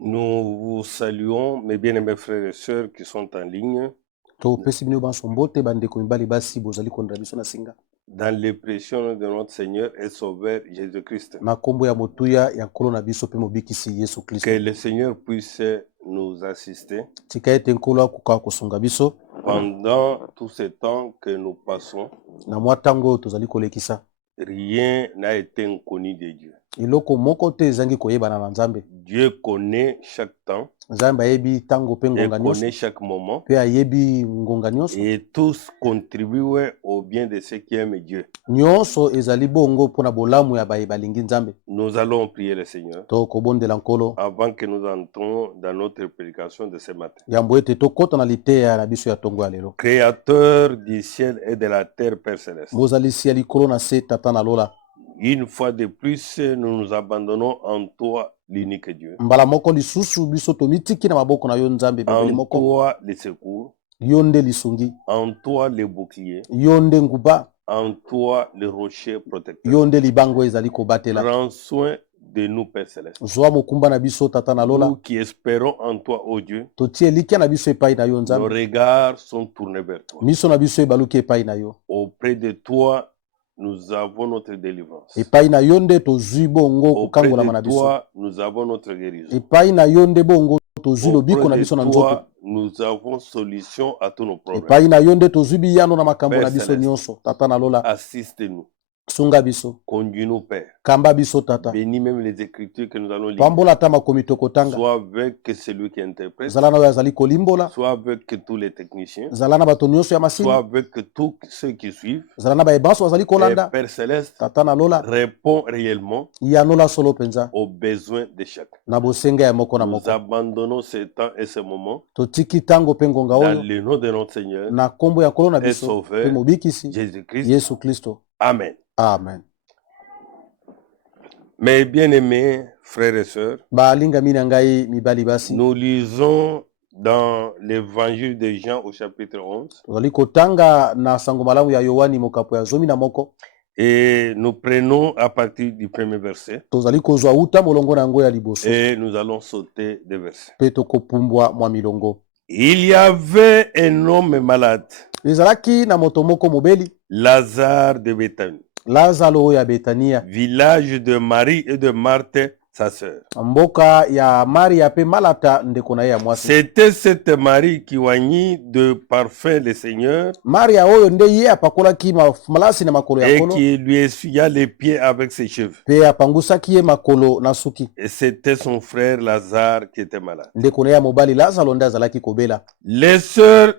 Nous vous saluons, mes bien-aimés frères et sœurs qui sont en ligne, topesi bino banso mbote bandeko mibali basi bozali kondela biso na singa dans les pressions de notre Seigneur et Sauveur Jésus-Christ. na kombo ya motuya ya nkolo na biso mpe mobikisi yesu kristo. Que le Seigneur puisse nous assister tika ete nkolo akoka kosunga biso pendant tout ce temps que nous passons. na mwa ntango oyo tozali kolekisa. Rien n'a été inconnu de Dieu. eloko moko te ezangi koyebana na nzambe. Dieu connaît chaque temps nzambe ayebi ntango mpe et ngonga nyonso connaît chaque moment. mpe ayebi ngonga nyonso. Et tous contribuent au bien de ceux qui aiment Dieu. nyonso ezali bongo mpona bolamu ya balingi nzambe. Nous allons prier le Seigneur tokobondela nkolo avant que nous entrons dans notre prédication de ce matin. yambo ete tokɔta na liteya na biso ya tongo ya lelo. Créateur du ciel et de la terre, Père Céleste. bozalisi ya likolo na se tata na lola. Une fois de plus, nous nous abandonnons en toi, l'unique Dieu. mbala moko lisusu biso tomitiki na maboko na yo nzambe bibeli En moko. toi, le secours. yo nde lisungi, En toi, le bouclier. yo nde nguba, En toi, le rocher protecteur. yo nde libango ezali kobatela. Prends soin de nous, Père Céleste. zwa mokumba na biso tata na lola. Nous qui espérons en toi, ô Dieu, totie elikya na biso epai na yo nos nzambe. regards sont tournés vers toi. miso na biso ebaluki epai na yo. Auprès de toi, nous avons notre délivrance. epai na yo nde tozwi bongo Auprès kokangolama na de biso. toi, nous avons notre guérison. epai na yo nde bongo tozwi lobiko na Auprès biso na de nzoto. toi, nous avons solution à tous nos problèmes. epai na yo nde tozwi biyano na makambo Père na biso Céleste. nyonso tata na lola. Assiste-nous, sunga biso, conduis-nous, Père. kamba biso tata. Bénis même les écritures que nous allons lire. pambola ata makomi tokotanga. Soit avec celui qui interprète, zala na oyo azali kolimbola. soit avec tous les techniciens, zala na bato nyonso ya masini. soit avec tous ceux qui suivent. zala na bayebanso bazali Et kolanda. Père Céleste, tata na lola réponds réellement yanola solo penza aux besoins de chacun. na bosenga ya moko na Nous moko. abandonnons ce temps et ce moment totiki ntango mpe ngonga dans oyo le nom de notre Seigneur na nkombo ya nkolo na et biso Sauveur mpe mobikisi Jésus-Christ. yesu kristo. Amen. amen. Mes bien-aimés frères et sœurs, balingami na ngai mibali basi, nous lisons dans l'évangile de Jean au chapitre 11 tozali kotanga na sango malamu ya yohani mokapo ya 11 et nous prenons à partir du premier verset tozali kozwa uta molongo na yango ya liboso et nous allons sauter des versets. mpe tokopumbwa mwa milongo. Il y avait un homme malade, ezalaki na moto moko mobeli, Lazare de Béthanie, lazaro oyo ya betania, village de Marie et de Marthe, sa sœur. mboka ya maria mpe malata ndeko na ye ya mwasi. C'était cette Marie qui oignit de parfum le Seigneur maria oyo nde ye apakolaki malasi na makolo ya et nkolo qui lui essuya les pieds avec ses cheveux. mpe apangusaki ye makolo na suki. Et c'était son frère Lazare qui était malade. ndeko na ye ya mobali lazaro nde azalaki kobela. Les sœurs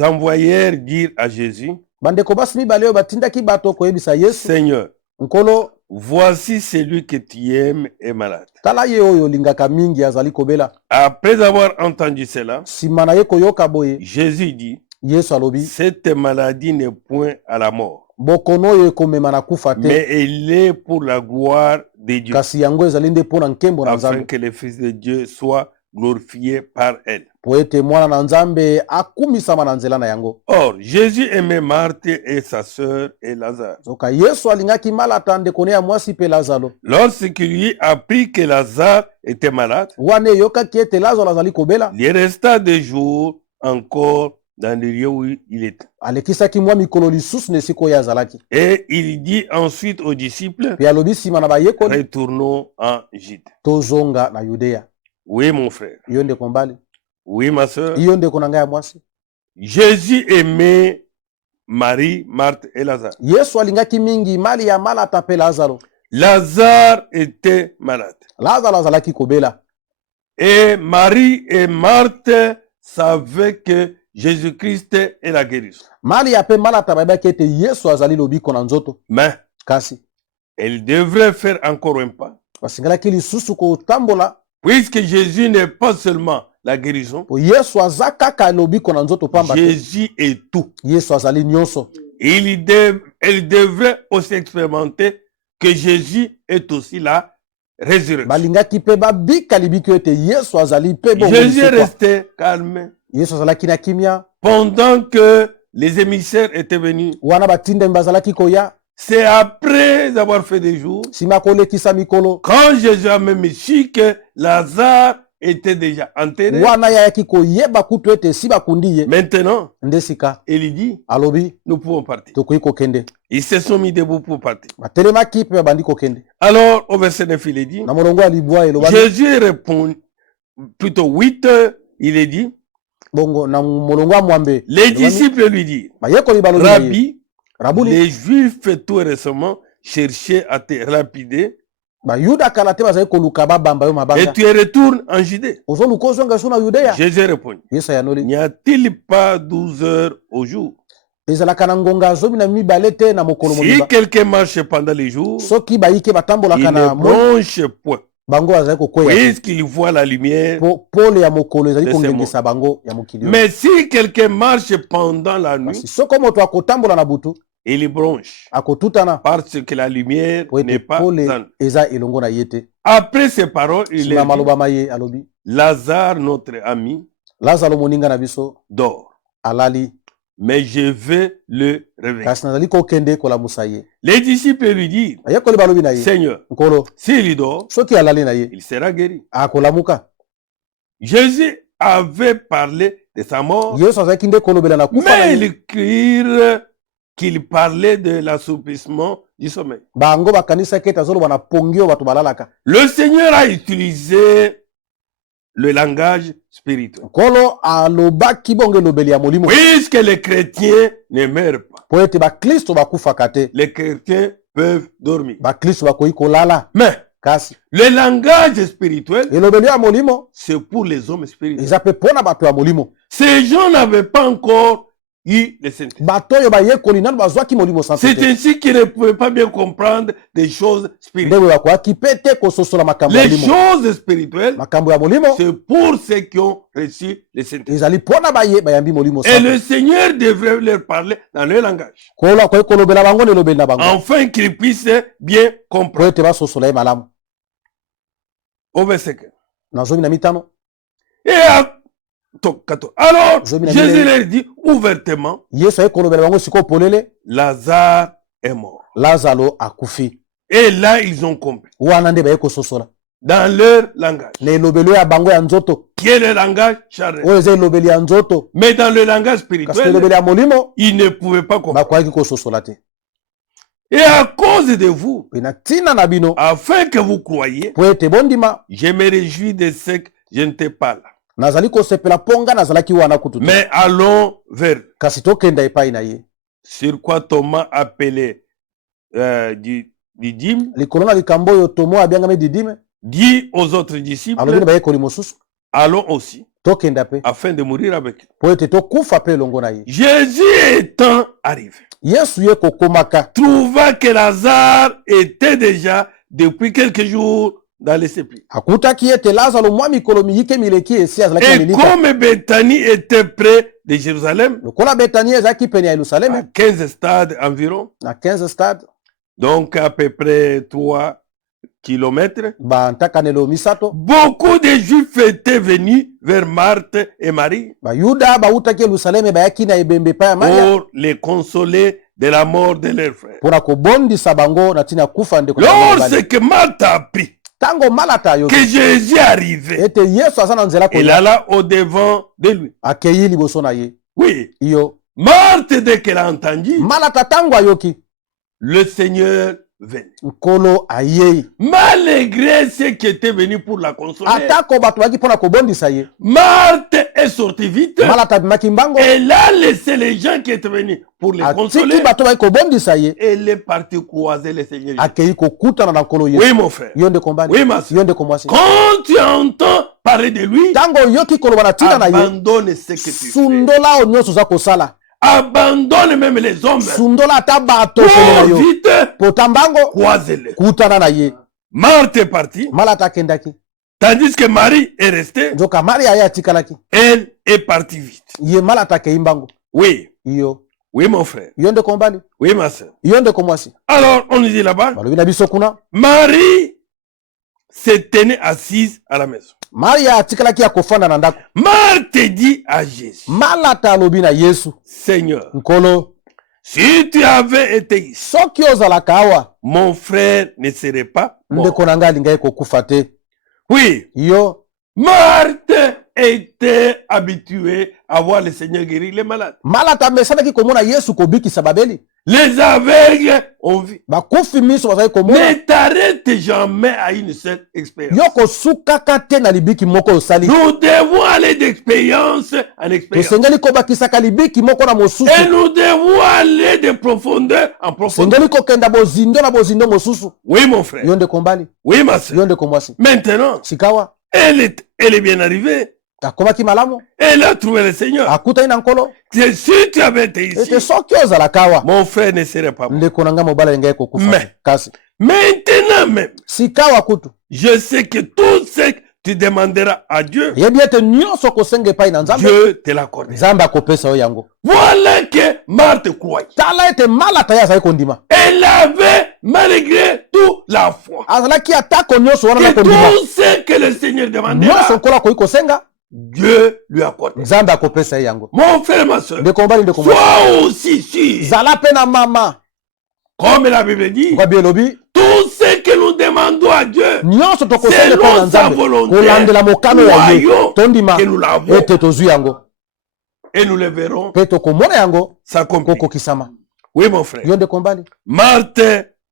envoyèrent dire à Jésus, bandeko basi mibale oyo batindaki bato koyebisa yesu, Seigneur, nkolo voici celui que tu aimes est malade. tala ye oyo olingaka mingi azali kobela. Après avoir entendu cela, nsima na ye koyoka boye, Jésus dit, yesu alobi, cette maladie n'est point à la mort, bokono oyo ekomema na kufa te, mais elle est pour la gloire de Dieu, kasi yango ezali nde mpo na nkembo na afin nzambe, que le Fils de Dieu soit glorifié par elle. po ete mwana na nzambe akumisama na nzela na yango. Or, Jésus aimait Marthe et sa sœur et Lazare. zoka yesu alingaki malata ndeko na ye ya mwasi mpe lazaro. Lorsqu'il lui apprit que Lazare était malade, wana eyokaki ete lazaro azali kobela, il resta des jours encore dans le lieu où il était. alekisaki mwa mikolo lisusu na esika oyo azalaki, Et il dit ensuite aux disciples, mpe alobi nsima na bayekoli, retournons en Jude. tozonga na yudeya. Oui, mon frère. yo ndeko mbali, Oui, ma sœur. yo ndeko na ngai ya mwasi. Jésus aimait Marie, Marthe et Lazare. yesu alingaki mingi mali ya malata mpe lazaro. Lazare était malade. lazaro azalaki kobela, Et Marie et Marthe savaient que Jésus-Christ est la guérison. mali ya mpe malata bayebaki ete yesu azali lobiko na nzoto, Mais kasi elle devrait faire encore un pas, basingalaki lisusu kotambola, puisque Jésus n'est pas seulement la guérison, po yesu aza kaka lobiko na nzoto pamba te, Jésus est tout. yesu azali nyonso. Elle devrait aussi expérimenter que Jésus est aussi la résurrection. balingaki mpe babika libiki ete yesu azali mpe bongo Jésus est lisekwa. resté calme yesu azalaki na kimia pendant que les émissaires étaient venus. wana batindami bazalaki koya, C'est après avoir fait des jours, nsima kolekisa mikolo, quand Jésus a même su que Lazare était déjà enterré. wana yayaki koyeba kutu ete si bakundi ye Maintenant, nde sika il dit, alobi nous pouvons partir. tokoki kokende. Ils se sont mis debout pour partir. Batelemaki mpe babandi kokende. Alors, au verset 9, il est dit, Na molongo ya libwa elobani Jésus répond, plutôt 8, il est dit, bongo na molongo ya mwambe les disciples lui disent, bayekoli balobi na ye Rabbi, rabuni les Juifs tout récemment cherchaient à te lapider bayuda kala te bazali koluka babamba yo et mabanga tu retournes en Judée. ozoluka ozonga so na yudeya. Jésus répond, Yesu ayanoli n'y a-t-il pas 12 heures au jour? ezalaka na ngonga zomi na mibale te na mokolo Si moliba quelqu'un marche pendant les jours, soki bayike il batambolaka ne na moi bronche point, bango bazali kokweya puisqu'il voit la lumière. pole ya mokolo ezali Laissez-moi. kongengisa bango ya mokili oyo. Mais si quelqu'un marche pendant la nuit, Kasi soko moto akotambola na butu il bronche, akotutana parce que la lumière po n'est ete pas pole en. eza elongo na ye te. Après ces paroles, il Nsima ya est dit, maloba ma ye alobi Lazare, notre ami, lazaro moninga na biso dort, alali mais je vais le réveiller. kasi nazali kokende kolamusa ye. Les disciples lui disent, bayekoli balobi na ye Seigneur, nkolo s'il dort, soki alali na ye il sera guéri. akolamuka. Jésus avait parlé de sa mort, Yesu azalaki nde kolobela na kufa na mais ye. ils crurent qu'il parlait de l'assouplissement du sommeil. bango bakanisaki ete azoloba na pongi oyo bato balalaka. Le Seigneur a utilisé le langage spirituel. nkolo alobaki bongo elobeli ya molimo Puisque les chrétiens ne meurent pas, po ete baklisto bakufaka te, les chrétiens peuvent dormir. baklisto bakoki kolala. Mais Kasi le langage spirituel, elobeli ya molimo c'est pour les hommes spirituels. eza mpe mpo na bato ya molimo. Ces gens n'avaient pas encore eu le Saint-Esprit. bato oyo bayekoli nano bazwaki molimo santu C'est te, ainsi qu'ils ne pouvaient pas bien comprendre des choses spirituelles. ndenge bakoki mpe te kososola makambo ya Les molimo. choses spirituelles, makambo ya molimo c'est pour ceux qui ont reçu le Saint-Esprit. ezali mpo na bayambi molimo Et santu. le Seigneur devrait leur parler dans leur langage, nkolo akoki kolobela bango na elobeli na bango afin qu'ils puissent bien po comprendre. ete basosola ye malamu. Au verset 15. na zomi na mitano Alors, Je me l'ai Jésus mis- leur dit ouvertement, yesu aye kolobela bango sikoyo polele Lazare est mort. lazaro akufi. Et là, ils ont compris, wana nde baye kososola dans leur langage, na elobeli oyo ya bango ya nzoto qui est le langage charnel. oyo eza elobeli ya nzoto. Mais dans le langage kasi spirituel, elobeli ya molimo ils ne pouvaient pas comprendre. bakoki kososola te. Et à cause de vous, mpe na ntina na bino afin que vous croyiez, po ete bondima je me réjouis de ce que je ne t'ai pas là. nazali kosepela mpo nga nazalaki wana kutu te. Mais allons vers eux. kasi tokenda epai na ye. Sur quoi Thomas appelé Didyme likolo na likambo oyo tomo abiangami didime dit aux autres alobi disciples, na bayekoli mosusu allons aussi, tokenda mpe afin de mourir avec eux. po ete tokufa mpe elongo na ye. Jésus étant arrivé, yesu ye kokomaka trouva que Lazare était déjà depuis quelques jours dans les sépulcres. akutaki ete lazaro mwa mikolo miyike mileki esi azalaki na Et milika. comme Bethanie était près de Jérusalem, lokola betania ezalaki pene ya à yerusaleme 15 stades environ, na 15 stade donc à peu près 3 kilomètres, bantakanelo misato, beaucoup de Juifs étaient venus vers Marthe et Marie bayuda bautaki yerusaleme bayaki na ebembe epai ya maria pour les consoler de la mort de leur frère. mpona kobondisa bango na ntina ya kufa ndeko na bango mobali. Lorsque Marthe a appris ntango malata ayoki que Jésus arrivait, ete yesu aza na nzela il koya alla au-devant de lui. akei liboso na ye. Oui, iyo Marthe, dès qu'elle a entendu, malata ntango ayoki le Seigneur venait. nkolo ayei Malgré ceux qui étaient venus pour la consoler, atako bato bayaki mpona kobondisa ye, Marthe est sortie vite. malata abimaki mbango Elle a laissé les gens qui étaient venus pour les atiki consoler. bato bayaki kobondisa ye, Elle est partie croiser le Seigneur. akei kokutana na nkolo Oui, yesu. mon frère. yo ndeko mbali, Oui, ma soeur. yo ndeko mwasi, Quand tu entends parler de lui, ntango oyoki koloba na ntina na ye, abandonne ce que tu fais. sundola oyo nyonso oza kosala, Abandonne même les hommes. sundola ata bato pene na Cours yo, vite, pota mbango croise-les. kutana na ye. Marthe est partie, malata akendaki, tandis que Marie est restée. nzoka maria ye atikalaki, Elle est partie vite. ye malata akei mbango. Oui, iyo oui, mon frère. yo ndeko mbali, Oui, ma soeur. yo ndeko mwasi, Alors, on nous dit là-bas, balobi na biso kuna Marie se tenait assise à la maison. maria atikalaki ya kofanda na ndako. Marthe dit à Jésus, malata alobi na yesu, Seigneur, nkolo si tu avais été ici, soki ozalaka awa mon frère ne serait pas mort. ndeko na ngai alingai kokufa te. Oui, yo Marthe était habituée à voir le Seigneur guérir les malades. Malata amesanaki komona Yesu kobikisa babeli. Les aveugles ont vu. Bakufi miso bazali komona. Ne t'arrête jamais à une seule expérience. Yoko sukaka te na libiki moko osali. Nous devons aller d'expérience en expérience. Tosengeli kobakisaka libiki moko na mosusu. Et nous devons aller de profondeur en profondeur. Sengeli kokenda bozindo na bozindo mosusu. Oui, mon frère. Yonde kombali. Oui, ma soeur. Yonde komwasi. Maintenant, Sikawa. elle est bien arrivée. Akomaki malamu. Elle a trouvé le Seigneur. Akuta ina nkolo. C'est si tu avais été ici, Ete soki ozalakawa. mon frère ne serait pas mort. Ndeko nanga mobala yengaye kokufa. Mais, Kasi. maintenant même, Sikawa kutu. je sais que tout ce que tu demanderas à Dieu, Yebi ete nyonso kosenga epai na Nzambe. Dieu te l'accorde. Nzambe akopesa yo yango. Voilà que Marthe croyait. Tala ete malata ye azali kondima. Elle avait, malgré tout, la foi. Azalaki atako nyonso wana na Que kondima. tout ce que le Seigneur Nyonso demandera, nkolo akoki kosenga. Dieu lui accorde. Nzambe akopesa ye yango. Mon frère, ma soeur, Ndeko mobali ndeko mwasi. sois aussi sûr. Zala pe na mama. Comme la Bible dit, Kwa bielobi. tout ce que nous demandons à Dieu, Nyonso tokosenga epai na selon sa Nzambe. volonté, Kolandela mokano ya ye. croyons Tondima. que nous l'avons Ete tozwi yango. et nous le verrons Pe tokomona yango. s'accomplir. Kokokisama. Oui, mon frère. Yo ndeko mbali. Marthe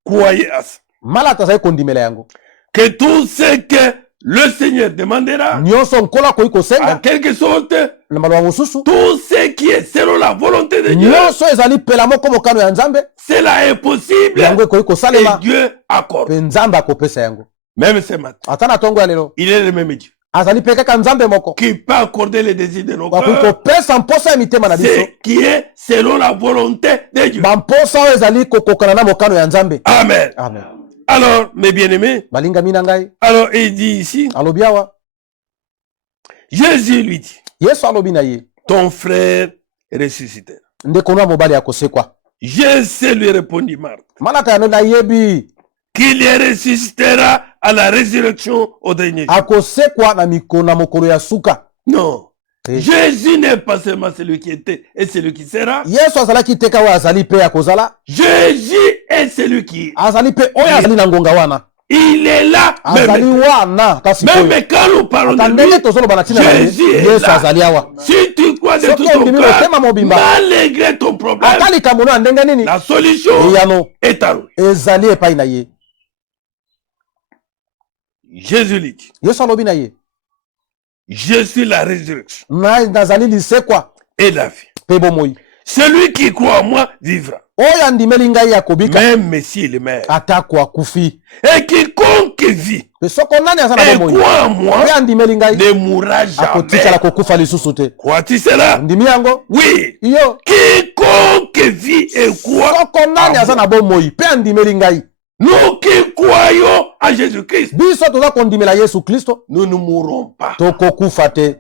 croyait à ça. Malata azali kondimela yango. Que tout ce que le Seigneur demandera, Nyonso nkolo akoki en kosenga. quelque sorte, Na maloba mosusu. tout ce qui est selon la volonté de Dieu, Nyonso ezali pela moko mokano ya Nzambe. cela est possible Yango ekoki et kosalema. Dieu accorde. Pe Nzambe akopesa yango. Même ce matin, Ata na tongo ya lelo. il est le même Dieu Azali pe kaka Nzambe moko. qui peut accorder les désirs de nos Bakoki cœurs, kopesa mposa ya mitema na biso. ce qui est selon la volonté de Dieu. Bamposa oyo ezali kokokana na mokano ya Nzambe. Amen. Amen. Alors, mes bien-aimés, Balingami na ngai. alors il dit ici, Alobi awa. Jésus lui dit, Yesu alobi na ye. ton frère ressuscitera. Ndeko na mobali akosekwa. Jésus lui répondit, Marthe, Malata yano na yebi. qu'il ressuscitera à la résurrection au dernier jour. Akosekwa na mikona mokolo ya suka. Non. Eh. Jésus n'est pas seulement celui qui était et celui qui sera. Yesu azalaki te ka oyo azali pe akozala. Jésus est celui qui. Azali pe oyo azali na ngonga wana. Il est là. Azali Même, wana kasi koyo. même quand nous parlons Ata de ndenge lui, tozoloba na tina na ye. Jésus est Yesu là. azali awa. Si tu crois de Soki tout ton ondimi cœur, motema mobimba. malgré ton problème, Ata likambo na ndenge nini? la solution Eyano est à lui. ezali epai na ye. Jésus lui dit, Yesu alobi na ye. je suis la résurrection Nazali lisekwa et la vie. pe bomoi. Celui qui croit en moi vivra, Oyo andimeli ngai akobika même s'il meurt. atako akufi. Et quiconque vit Pe soko nani aza na et bomoi? croit en moi Oyo andimeli ngai ne mourra akotikala jamais. kokufa lisusu te. Crois-tu cela? Ndimi yango? Oui. Iyo. Quiconque vit et croit, Soko nani en aza na bomoi pe andimeli ngai. nous qui croyons en Jésus-Christ, Biso toza kondimela Yesu Kristo nous ne mourrons pas. tokokufa te.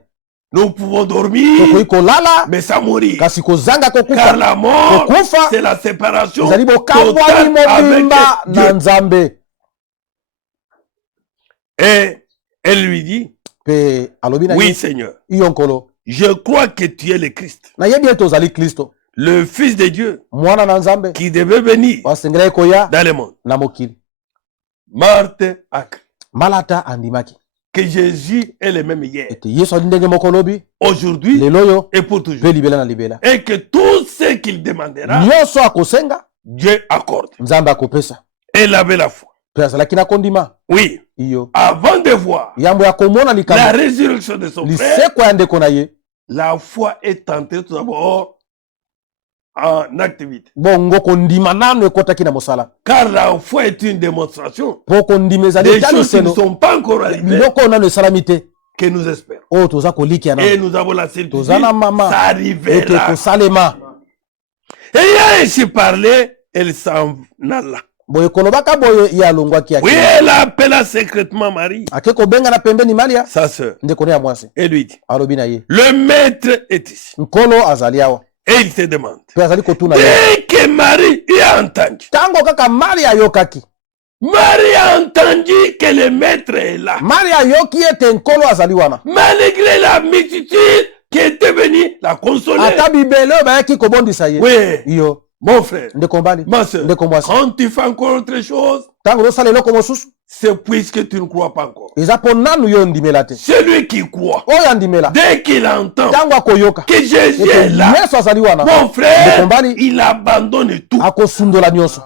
Nous pouvons dormir, Tokoki kolala mais sans mourir. kasi kozanga Car kokufa. la mort, Kokufa c'est la séparation ezali bokabwani totale avec mobimba na Dieu. Nzambe. Et elle lui dit, Pe alobi na oui ye. Seigneur, Iyo nkolo. je crois que tu es le Christ, Nayebi ete ozali Kristo. le Fils de Dieu, Mwana na Nzambe. qui devait venir Wasengela koya dans le monde. na mokili. Marthe a cru Malata andimaki. que Jésus est le même hier, Ete Yesu ali ndenge moko lobi. aujourd'hui Lelo yo et pour toujours. pe libela na libela. Et que tout ce qu'il demandera, Nyonso akosenga Dieu accorde. Nzambe akopesa. Elle avait la foi. Pe azalaki na kondima. Oui, Iyo. avant de voir Yambo ya komona la likambo. résurrection de son frère, Lisekwa ya ndeko na ye. la foi est entrée tout d'abord en activité. Bongo kondima nano ekotaki na mosala. Car la foi est une démonstration Po kondima ezali des tali choses qui ne selo. sont pas encore arrivées, Biloko nano esalami te. que nous espérons. Oyo toza koliki ya Et nano. nous avons la certitude, Toza na mama. ça Ete arrivera. kosalema. Ayant ainsi parlé, elle s'en alla. Boye kolobaka boye ye alongwaki Oui, yaki. elle appela secrètement Marie, Ake kobenga na pembeni mali ya. sa sœur, Ndeko ne ya mwasi. et lui dit, Alobi na ye. le maître est ici. Nkolo azali awa. Et il se demande, Pe azali kotuna ye. dès que Marie y a entendu, Tango kaka mali ayokaki. Marie a entendu que le maître est là. Mali ayoki ete nkolo azali wana. Malgré la multitude qui était venue la consoler. Ata bibele oyo bayaki kobondisa ye. Oui, Iyo. Mon frère, ndeko mobali ma soeur, ndeko mwasi quand tu fais encore autre chose, ntango ozosala eloko mosusu c'est puisque tu ne crois pas encore. eza mpo nanu yo ondimela te Celui qui croit, oyo andimela dès qu'il entend ntango akoyoka que Jésus ete est là, yesu azali wana mon frère, ndeko mobali il abandonne tout. akosundola nyonso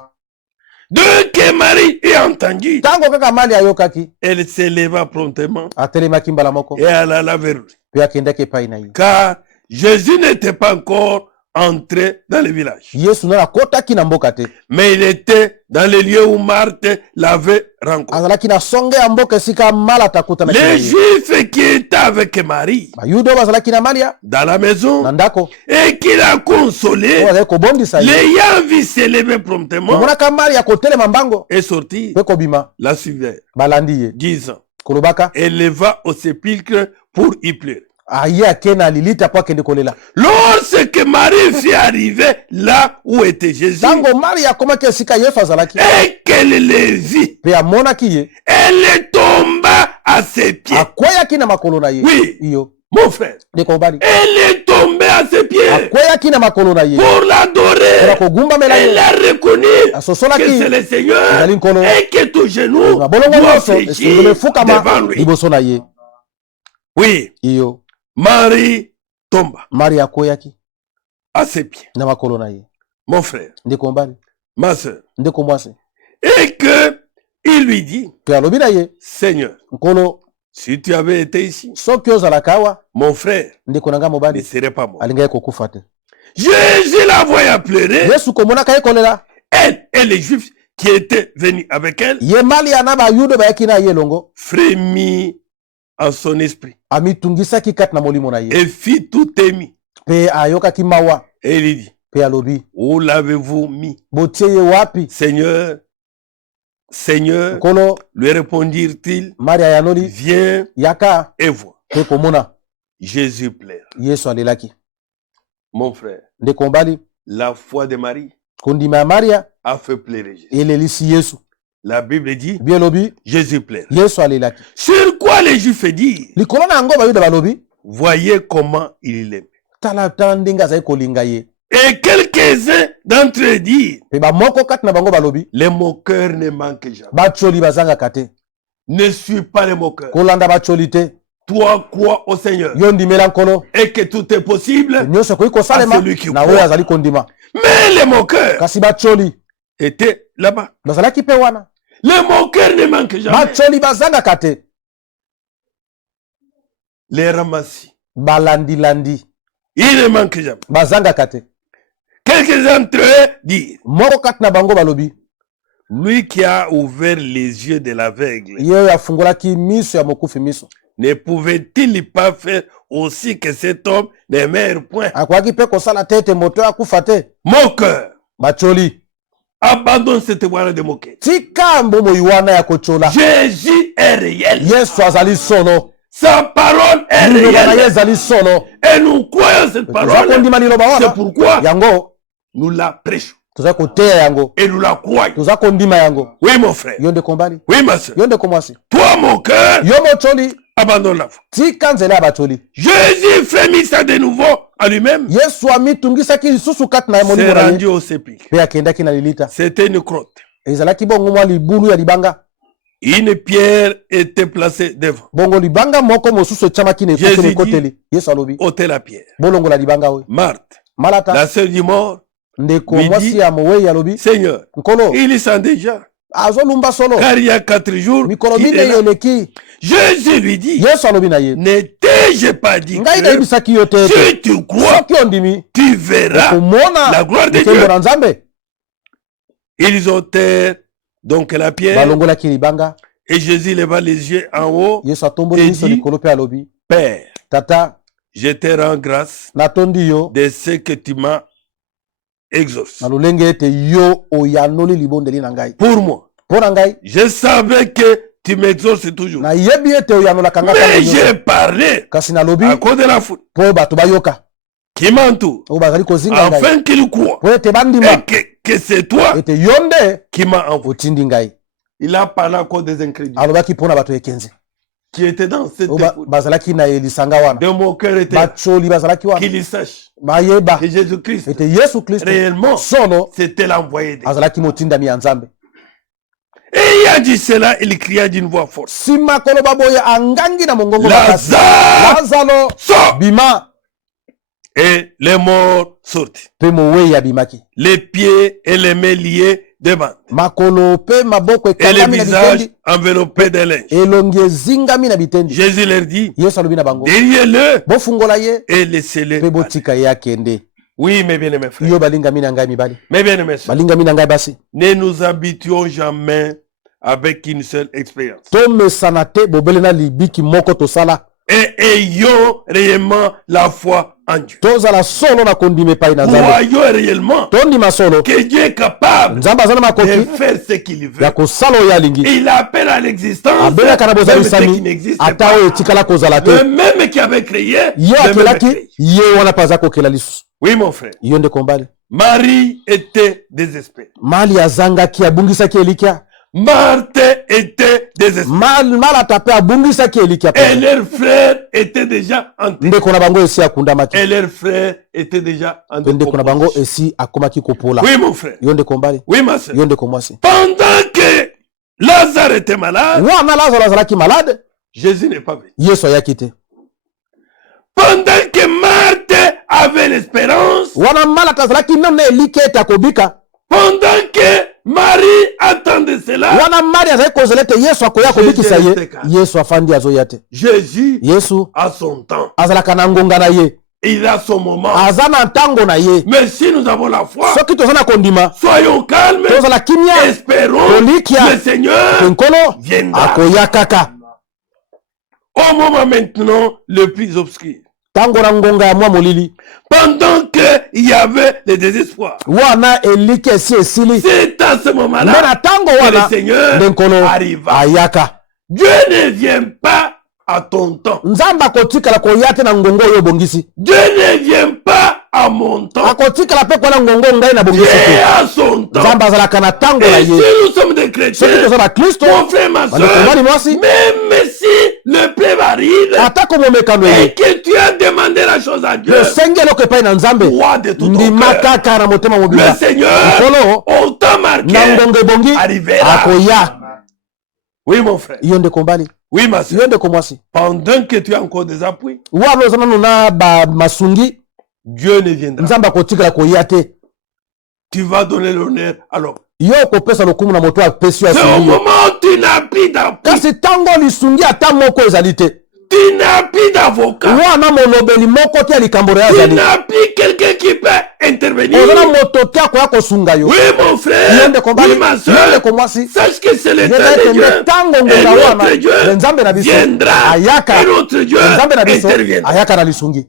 Dès que Marie est entendue, ntango kaka mali ayokaki elle s'éleva promptement atelemaki mbala moko et alla la vers lui. mpe akendaki epai na ye Car Jésus n'était pas encore entré dans le village, yesu nano akotaki na mboka te mais il était dans le lieu où Marthe l'avait rencontré. azalaki na songe ya mboka esika malata akutanaki na Les ye Juifs qui étaient avec Marie bayuda oyo bazalaki na malia dans la maison na ndako et qui l'a consolé, oyo azali kobondisa ye l'ayant vu s'élever promptement omonaka mali ya kotelema mbango et sortir, mpe kobima la suivait, balandi ye disant, kolobaka elle va au sépulcre pour y pleurer. aye ake na lilita mpo akende kolela Lorsque Marie fut arrivée là où était Jésus ntango mari akomaki esika yesu azalaki et qu'elle le vit, mpe amonaki ye elle tomba à ses pieds. akweyaki na makolo na ye Oui, iyo mon frère, ndeko mobali elle est tombée à ses pieds akweyaki na makolo na ye pour mpona l'adorer. kogumbamela Elle ye a reconnu que asosolaki c'est le Seigneur ezali nkolo et que tout genou na bolongo doit nyonso esengeli fléchir devant efukama lui. liboso na ye Oui, iyo Marie tomba mari akweyaki à ses pieds, na makolo na ye mon frère, ndeko mobali ma soeur, ndeko mwasi et que il lui dit, mpe alobi na ye Seigneur, nkolo si tu avais été ici, soki ozalaka awa mon frère ndeko na ngai ne mobali serait pas mort. alingaki kokufa te Jésus la voyait pleurer, yesu komonaka ye kolela elle et les Juifs qui étaient venus avec elle ye malia na bayuda bayaki na ye elongo frémit en son esprit amitungisaki kati na molimo na ye et fit tout ému. mpe ayokaki mawa Et il dit, mpe alobi où l'avez-vous mis, botie ye wapi Seigneur? Seigneur, nkolo lui répondirent-ils, mari ayanoli viens yaka et vois. mpe komona Jésus pleure. yesu alelaki Mon frère, ndeko mobali la foi de Marie kondima ya maria a fait pleurer Jésus. elelisi yesu La Bible dit, bi elobi Jésus pleure. yesu alelaki Sur quoi les Juifs disent, likolo na yango bayuda balobi voyez comment il l'aime. tala ndenge azali kolinga ye Et quelques-uns d'entre eux disent, mpe bamoko kati na bango balobi les moqueurs ne manquent jamais. batioli bazangaka te Ne suis pas les moqueurs. kolanda batioli te Toi, crois au Seigneur. yo ndimela nkolo Et que tout est possible. nyonso ekoki kosalema Ah, celui qui na croit. oyo azali kondima Mais les moqueurs kasi batioli étaient là-bas. bazalaki mpe wana Les moqueurs ne manquent jamais. batioli bazangaka te Les ramassis, balandilandi ils ne manquent jamais. bazangaka te Quelques d'entre eux disent, moko kati na bango balobi lui qui a ouvert les yeux de l'aveugle, ye oyo afungolaki miso ya mokufi miso ne pouvait-il pas faire aussi que cet homme ne meure point? akoki mpe kosala te ete moto oyo akufa te Moqueur, batioli abandonne cette voie de moquer. tika mbomoi wana ya kotiola Jésus est réel. yesu azali solo Sa parole est liloba na ye réelle. ezali solo Et nous croyons cette toza parole. kondima liloba C'est wana pourquoi yango nous la prêchons. toza koteya yango Et nous la croyons. toza kondima yango Oui, mon frère. yo ndeko mbali Oui, ma soeur. yo ndeko mwasi Toi, mon cœur, yo motioli abandonne la foi. tika nzela ya batioli Jésus frémissa de nouveau à lui-même. yesu amitungisaki lisusu kati na ye S'est molimo na ye rendu au sépulcre. mpe akendaki na lilita C'était une crotte. ezalaki bongo mwa libulu ya libanga Une pierre était placée devant. bongo libanga moko mosusu etiamaki na Jésus ekoteli dit- ekoteli yesu alobi Ôtez la pierre. bolongola libanga oyo Marthe, malata la sœur du mort, ndeko lui mwasi dit, ya mowei alobi Seigneur, nkolo il sent déjà. azolumba solo Car il y a 4 jours mikolo qu'il est minei là. eleki Jésus lui dit, yesu alobi na ye ne t'ai-je pas dit ngai que nayebisaki yo te ete si tu crois, soki ondimi tu verras okomona la gloire de nkembo Dieu. na nzambe Ils ôtèrent donc la pierre balongolaki libanga et Jésus leva les yeux en haut. yesu atomboli Et miso dit- likolo mpe alobi Père, tata je te rends grâce natondi yo de ce que tu m'as exaucé. na lolenge ete yo oyanoli libondeli na ngai Pour moi, mpo na ngai je savais que tu m'exauces toujours. nayebi ete oyanolaka nga ntango Mais nyonso j'ai parlé kasi nalobi à cause de la foule mpo bato bayoka qui m'entoure, oyo bazali kozinga ngai afin qu'ils croient mpo ete bandima et que c'est toi ete yo nde qui m'as envoyé. otindi ngai Il a parlé à cause des incrédules. alobaki mpo na bato ekenze qui étaient dans cette écoute, bazalaki na elisanga wana de mon cœur était bacholi bazalaki wana qu'il sache bayeba que Jésus-Christ, ete Yesu Kristo réellement, solo c'était l'envoyé de Dieu. azalaki motindami ya Nzambe. Et il a dit cela, il cria d'une voix forte. Sima koloba boye angangi na mongongo Lazare, Lazaro sors! bima Et les morts sortent. pe mowe ya bimaki Les pieds et les mains liés de bandes. makolo pe maboko Et les ekangami na visages bitendi enveloppés de linge. elongi ezingami na bitendi. Jésus leur dit, Yesu alobi na bango derrière-le bofungola ye et laissez-le pe aller. botika ye akende. Oui, mes bien-aimés frères. Yo balingami na ngai mibali Mes bien-aimés sœurs. balingami na ngai basi Ne nous habituons jamais avec une seule expérience. tomesana te bobelena libiki moko tosala Et ayons réellement la foi en Dieu. tozala solo na kondima epai na Nzambe Croyons réellement tondima solo que Dieu est capable Nzambe aza na de makoki faire ce qu'il veut. ya kosala oyo alingi Il appelle à l'existence abelaka na même ce qui bozalisami n'existe ata pas. oyo etikala kozala te Le même qui avait créé, ye le même akelaki créé. ye wana mpe aza kokela lisusu. Oui, mon frère. Yo ndeko mbali Marie était désespérée. mali azangaki abungisaki elikya Marthe était désespérée. malata mpe abungisaki elikya Et mpe leurs frères étaient déjà enterrés. ndeko na bango esi akundamaki Et leurs frères étaient déjà en mpe ndeko na bango décomposition. esi akomaki kopola. Oui, mon frère. Yo ndeko mbali Oui, ma soeur. yo ndeko mwasi Pendant que Lazare était malade, wana lazaro azalaki malade Jésus n'est pas venu. yesu ayaki te Pendant que Marthe avait l'espérance, wana malata azalaki nano eliki ete akobika pendant que Marie attendait cela, wana mari azalaki kozela ete yesu akoya kobikisa ye yesu afandi azoya te. Jésus yesu a son temps. azalaka na ngonga na ye Il a son moment. aza na ntango na ye Mais si nous avons la foi, soki toza na kondima soyons calmes, tozala kimia espérons Tolikia. le Seigneur mpe nkolo viendra. akoya kaka Au moment maintenant le plus obscur, ntango na ngonga ya mwa molili pendant qu'il y avait le désespoir, wana eliki esi esili c'est à ce mpe moment-là na ntango que le wana Seigneur nde nkolo arriva. ayaka. Dieu ne vient pas à ton temps. Nzambe akotikala koya te na ngongo oyo obongisi Dieu ne vient pas à mon temps. akotikala mpe kuana ngongo ngai na Dieu bongisi te. a son temps. Nzambe azalaka na ntango na Et si ye nous sommes des soki chrétiens, toza bakristo mon frère, ma bandeko soeur, mobali mwasi même si le plaive arrive atako momekano et ye que tu as demandé la chose à Dieu, osengi eloko epai na Nzambe crois de tout ton ndima cœur. kaka na motema Le mobimba Seigneur, nkolo au temps marqué, na ngongo ebongi arrivera. akoya. Oui, mon frère. Yo ndeko mbali Oui, ma yo soeur. ndeko mwasi Pendant que tu as encore des appuis, wana oza nano na bamasungi Dieu ne viendra. Nzambe akotikala koya te. Tu vas donner l'honneur à l'homme. Yo okopesa lokumu na moto apesi yo C'est au asungi yo moment où tu n'as plus d'appui, kasi ntango lisungi ata moko ezali te tu n'as plus d'avocat, wana molobeli moko te ya likambo na ye tu azali n'as plus quelqu'un qui peut intervenir. oza na moto te akoya kosunga yo. Oui, mon Yo frère. ndeko Oui, mbali ma yo soeur. ndeko mwasi Sache que c'est le yeba temps de ete nde Dieu. ntango Et ngonga wana notre Dieu nde Nzambe na biso viendra. ayaka Et notre Dieu nde Nzambe na biso interviendra. ayaka na lisungi.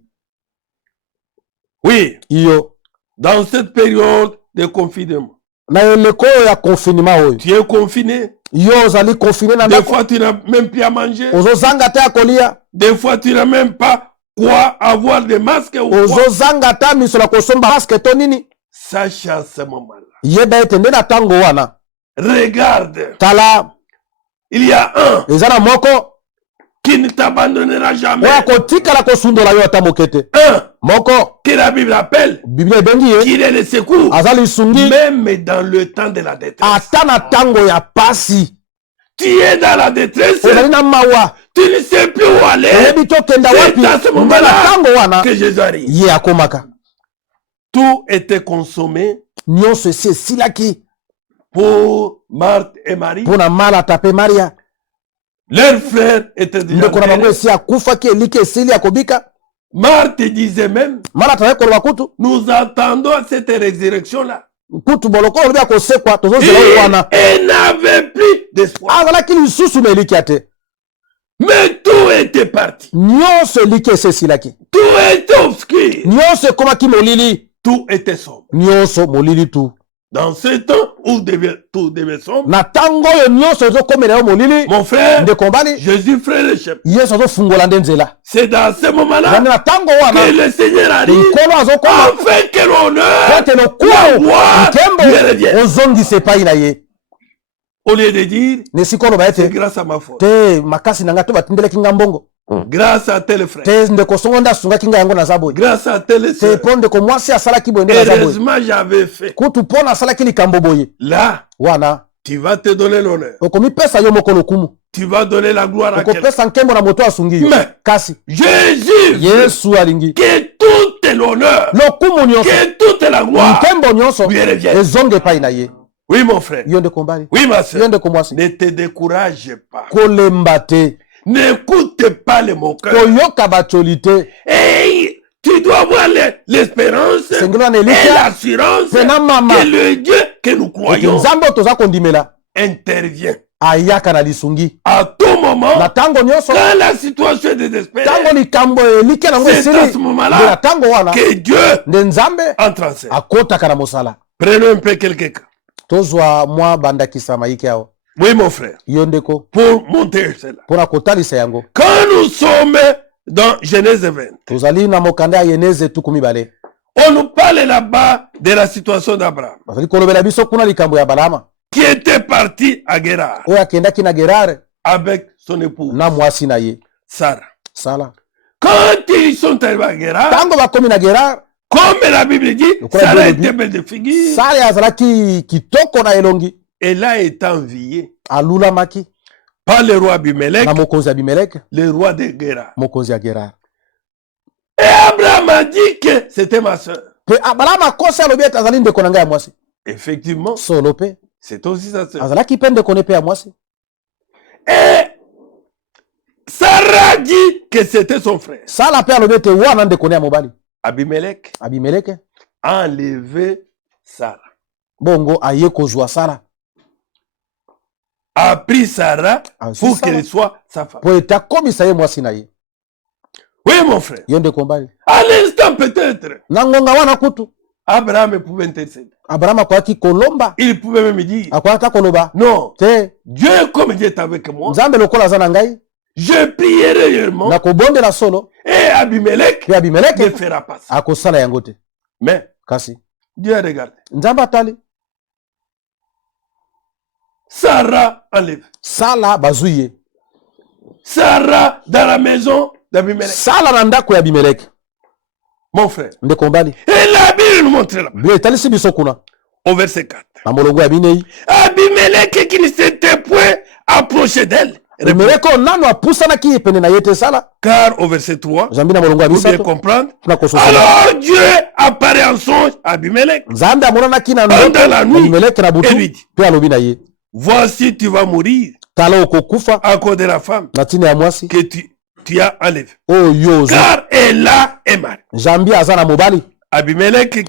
Oui, Iyo dans cette période de confinement, na eleko oyo ya confinement oyo tu es confiné. yo ozali confine na Des ndako fois, tu n'as même plus à manger. ozozanga te ya kolia Des fois, tu n'as même pas quoi avoir des masques ou quoi. ozozanga te miso na kosomba maske to nini. Sache à ce moment-là. Yeba ete nde na ntango wana Regarde, tala il y a un eza na moko qui ne t'abandonnera jamais. oyo akotikala kosundola yo ata moke te. Un Moko que la Bible appelle biblia ebengi ye qu'il est le secours, aza lisungi même dans le temps de la détresse. ata na ntango ya pasi. Tu es dans la détresse, Ozali na mawa tu ne sais plus où aller. oyebi tokenda C'est wapi à ce nde na moment-là ntango wana que Jésus arrive. ye akomaka. Tout était consommé Nyonso esi esilaki pour Marthe et Marie. mpo na malata mpe maria. Leurs frères étaient déjà ndeko na bango enterrés. esi akufaki eliki esili akobika. Marthe disait même, malata azali koloba kutu nous attendons cette résurrection-là. kutu boloko olobi akosekwa tozozela oyo wana. Et n'avait plus d'espoir. azalaki lisusu na eliki ya te. Mais tout était parti. nyonso eliki esi esilaki. Tout était obscur. nyonso ekomaki molili. Tout était sombre. nyonso molili tu. Dans ce temps où tout devait sombre, na ntango oyo nyonso ezokomela yo molili. mon frère, ndeko mbali Jésus frère le chef. yesu azofungola nde nzela. C'est dans ce moment-là zandi na ntango que wana le Seigneur arrive nkolo azokoma afin que l'honneur, ete la lokumu gloire lui nkembo revienne. ozongisa epai na ye. Au lieu de dire, nesikoloba c'est ete grâce à ma faute. te makasi na nga to batindelaki nga mbongo Grâce à tel frère. te ndeko songo nde asungaki nga yango naza boye Grâce à tel te sœur. mpo ndeko mwasi asalaki boye nde naza boye Heureusement, j'avais fait. kutu mpo nasalaki likambo boye Là, wana tu vas te donner l'honneur. okomipesa yo moko lokumu Tu vas donner la gloire à quelqu'un. okopesa nkembo na moto asungi yo Mais kasi Jésus veut yesu alingi que tout l'honneur, lokumu nyonso que toute la gloire nkembo nyonso lui revienne. ezonge epai na ye Oui, mon frère. yo ndeko mbali Oui, ma yo soeur. ndeko mwasi Ne te décourage pas. kolemba te N'écoute pas les moqueurs. koyoka batioli te Et tu dois avoir l'espérance sengelo wana et elikya l'assurance mpe na mama que le Dieu que nous ete croyons nzambe oyo toza kondimela intervient ayaka na lisungi à tout moment na ntango nyonso quand la situation est désespérée. ntango likambo elikya nango C'est à ce esili nde moment-là na ntango wana que Dieu nde nzambe entre en scène. akotaka na mosala Prenons un peu quelques cas. tozwa mwa bandakisa mayike awo Oui, mon frère. yo ndeko Pour monter cela. mpona kotalisa yango Quand nous sommes dans Genèse 20, tozali na mokanda ya yeneze tuku mibale on nous parle là-bas de la situation d'Abraham, bazali kolobela biso kuna likambo ya balama qui était parti à Guérard oyo akendaki na gerare avec son épouse, na mwasi na ye Sarah. sala Quand ils sont arrivés à Guérard, ntango bakomi na gerare comme la Bible dit, Le quoi, Sarah Dieu le était belle de figure. sala azalaki kitoko na elongi Elle a été enviée alulamaki par le roi Abimelech, na mokonzi ya abimeleke le roi de Guérard. mokonzi ya gerare Et Abraham a dit que c'était ma soeur. mpe balama akosi alobi ete azali ndeko na ngai ya mwasi Effectivement, solo mpe c'est aussi sa soeur. azalaki mpe ndeko ne mpe ya mwasi Et Sarah dit que c'était son frère. sala mpe alobi ete wana ndeko ne ya mobali Abimelech abimeleke a enlevé Sarah. bongo aye kozwa sala A pris Sarah azwi pour Sara qu'elle soit sa femme. mpo ete akomisa ye mwasi na ye Oui, mon frère. yo ndeko mbali À l'instant, peut-être, na ngonga wana kutu Abraham pouvait intercéder. abraham akoyaki kolomba Il pouvait même dire, akoyaki koloba non, te Dieu, comme Dieu est avec moi, nzambe lokola aza na ngai je prierai réellement nakobondela solo et Abimelech mpe ne abimeleke fera pas ça. akosala yango te Mais kasi Dieu a regardé. nzambe atali Sarah enlève. sala bazwi ye Sarah dans la maison d'Abimelech. sala na ndako ya abimeleke Mon frère. ndeko mbali Et la Bible nous montre là, bino etalisi biso kuna au verset 4. na molongo ya binei Abimelech qui ne s'était point approché d'elle. abimeleke oyo nano apusanaki ye pene na ye te sala Car au verset 3, zambi na molongo ya vous bien misato comprendre. mpona kososola Alors Dieu apparaît en songe à Abimelech. nzambe amonanaki na Pendant la nuit, abimeleke na butu et lui dit, mpe alobi na ye voici tu vas mourir tala okokufa à cause de la femme na ntina ya mwasi que tu as enlevée. oyo ozwi Car elle a un mari. jambi aza na mobali Abimelech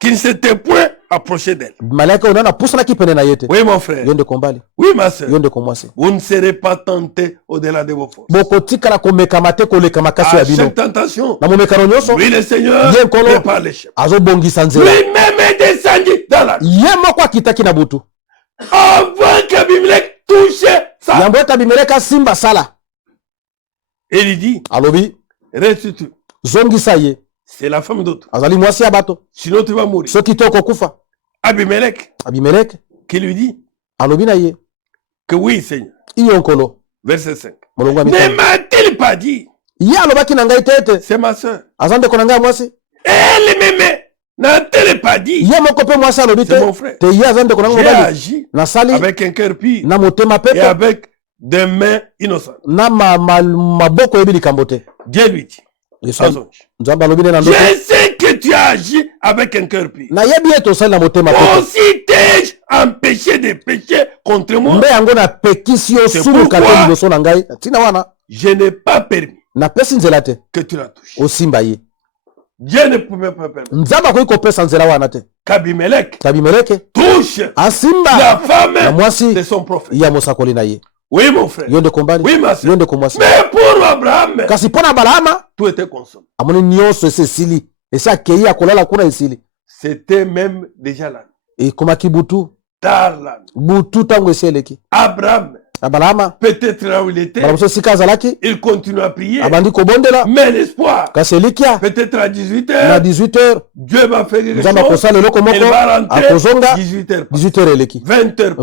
qui ne s'était point approché d'elle. abimeleke oyo nano apusanaki pene na ye te Oui, mon frère. yo ndeko mbali Oui, ma soeur. yo ndeko mwasi Vous ne serez pas tenté au-delà de vos forces. bokotikala komekama te koleka makasi À ya bino chaque tentation, na momekano nyonso lui, le Seigneur, Bien, Kolo. prépare les chemins. azobongisa nzela Lui-même est descendu dans la nuit. ye moko akitaki na butu Avant qu'Abimelech touche ça. yambo ete abimeleke asimba sala Et il dit, alobi reste-tu. zongisa ye C'est la femme d'autre. azali mwasi ya bato Sinon, tu vas mourir. soki te okokufa Abimelech abimeleke qui lui dit alobi na ye que oui, Seigneur. iyo nkolo Verset 5. molongo ya Ne mitano m'a-t-il pas dit, ye alobaki na ngai te ete c'est ma soeur. aza ndeko na ngai ya mwasi Elle-même n'a-t-elle pas dit, ye moko mpe mwasi alobi te c'est mon frère. te ye aza ndeko na ngai J'ai mobali agi nasali avec un cœur pur na motema et pepe avec des mains innocentes. na maboko oyebi likambo te Dieu lui dit, Yesu dans son- nzambe alobi nde na ndoto je sais que tu as agi avec un cœur pur. nayebi ete osali na motema pepe Aussi t'ai-je empêché de pécher contre moi. nde yango napekisi yo C'est suluka te pourquoi- liboso na ngai ntina wana Je n'ai pas permis napesi nzela te que tu la touches. osimba ye Dieu ne pouvait pas permettre nzambe akoki kopesa nzela wana te qu'Abimelech abimeleke touche asimba la ya femme mwasi de son prophète. ya mosakoli na ye Oui, mon frère. yo ndeko mbali Oui, ma soeur. yo ndeko mwasi Mais pour Abraham, kasi mpo na balama tout était consommé. amoni nyonso esi esili esi akei akolala kuna esili C'était même déjà là. ekomaki butu Tard là. butu ntango esi eleki Abraham Balama peut-être là où il était, il continue à prier. Mais l'espoir, peut-être à 18h, Dieu va faire quelque chose, il va rentrer, 18h, 20h,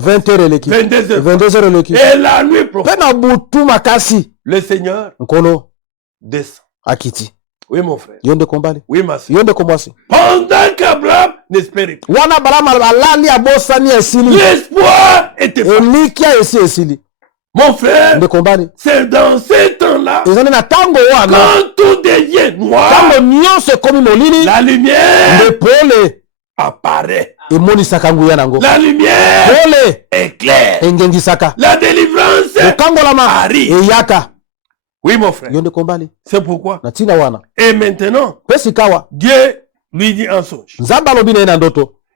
22h, et la nuit profonde, le Seigneur descend. Akiti. Oui, mon frère. Yonde kombali. Oui, ma soeur. Yonde kombasi. Pendant qu'Abraham n'espérait pas. Wana balama alali abosani esili. L'espoir était pas. Elikia esili. Mon frère, c'est dans ces temps-là, quand tout devient noir, la lumière apparaît. La lumière est claire. La délivrance arrive. Oui, mon frère. C'est pourquoi. Et maintenant, Dieu lui dit en songe.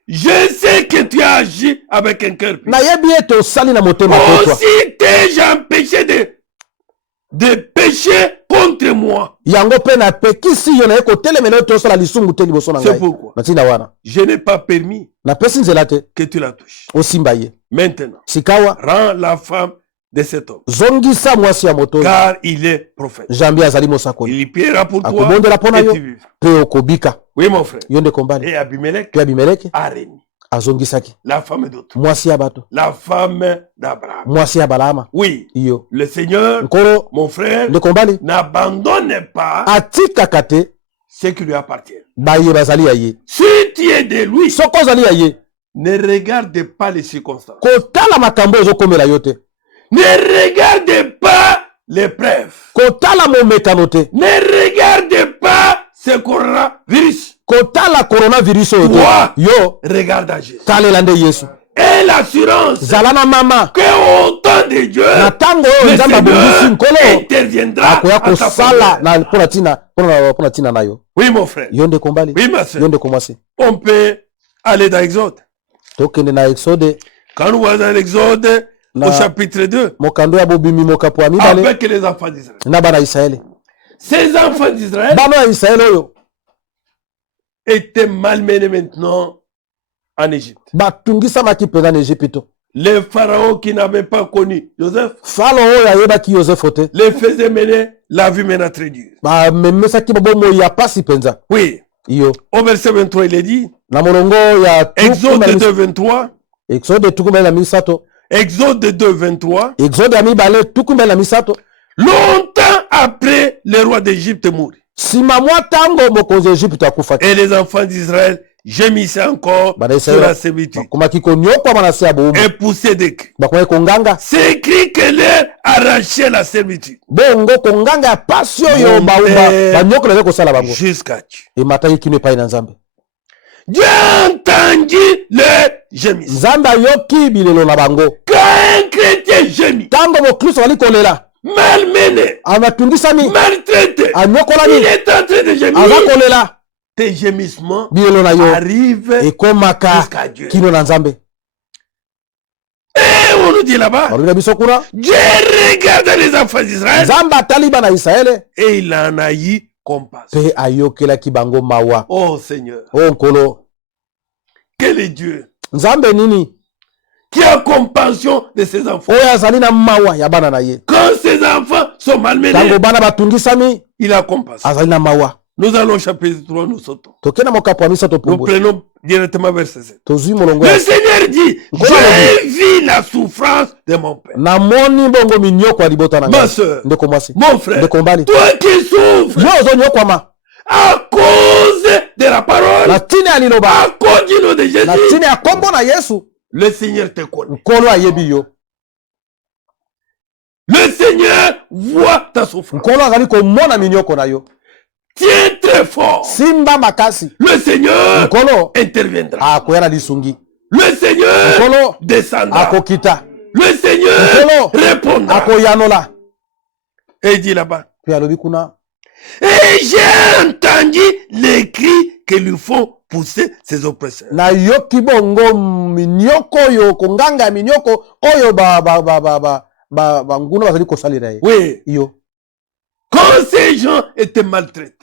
Je sais que tu as agi avec un cœur pur. Aussi t'ai-je empêché de pécher contre moi. C'est pourquoi je n'ai pas permis que tu la touches. Maintenant, rends la femme de cet homme, car il est prophète. Il priera pour toi et tu vivras. Oui, mon frère. Et Abimelech a remis la femme d'autre, la femme d'Abraham. Oui, le Seigneur, mon frère, n'abandonne pas ce qui lui appartient. Si tu es de lui, ne regarde pas les circonstances. Ne regarde pas les preuves. Ne regarde pas ce coronavirus. Toi, regarde à Jésus. Et l'assurance que au temps de Dieu, le Seigneur interviendra à ta faveur. Oui, mon frère. Oui, ma soeur. On peut aller dans Exode. Quand nous voyons dans l'Exode, au chapitre 2, avec les enfants d'Israël. Ces enfants d'Israël étaient malmenés maintenant en Égypte. Les pharaons qui n'avaient pas connu Joseph les faisaient mener la vie maintenant très dure. Oui. Au verset 23, il est dit, Exode 2, 23, Exode 2, 23, longtemps après, le roi d'Égypte mourut. Et les enfants d'Israël gémissaient encore sur la servitude et poussaient des cris. Ces cris que leur arrachaient la servitude jusqu'à Dieu. Dieu entendit leur gémissement. Quand un chrétien gémit, malmené, maltraité, il est en train de gémir. Tes gémissements arrivent jusqu'à Dieu. Et on nous dit là-bas, Dieu regarde les enfants d'Israël et il en a eu compassion. Oh Seigneur, quel est Dieu qui a compassion de ses enfants. Quand ses enfants sont malmenés, il a compassion. Nous allons au chapitre 3, nous sautons. Nous prenons directement verset 7. Le Seigneur dit, j'ai vu la souffrance de mon père. Ma soeur, mon frère, toi qui souffres à cause de la parole, à cause du nom de Jésus, le Seigneur te connaît. Le Seigneur voit ta souffrance. Tiens très fort. Le Seigneur interviendra. Le Seigneur descendra. Le Seigneur répondra. Et il dit là-bas, et j'ai entendu les cris que lui font pousser ses oppresseurs. Oui. Quand ces gens étaient maltraités.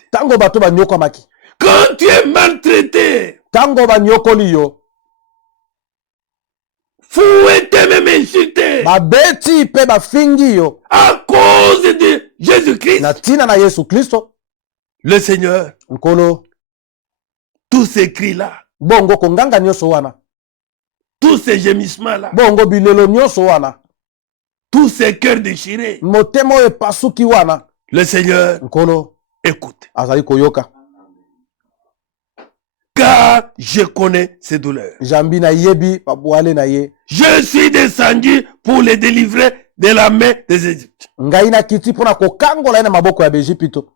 Quand tu es maltraité, fouetté, même insulté. Babeti pe bafingi yo. À cause de Jésus-Christ. Na tina na Yesu Kristo. Le Seigneur. Nkolo. Tous ces cris-là. Bongo konganga nyoso wana. Tous ces gémissements-là. Bongo bilelo nyoso wana. Tous ces cœurs déchirés. Motemo e pasuki wana. Le Seigneur. Nkolo. Écoute. Azali koyoka. Car je connais ces douleurs. Jambi na yebi pabuale na ye. Je suis descendu pour les délivrer de la main des Égyptiens. Ngai na kiti pona kokangola na maboko ya Bejipito.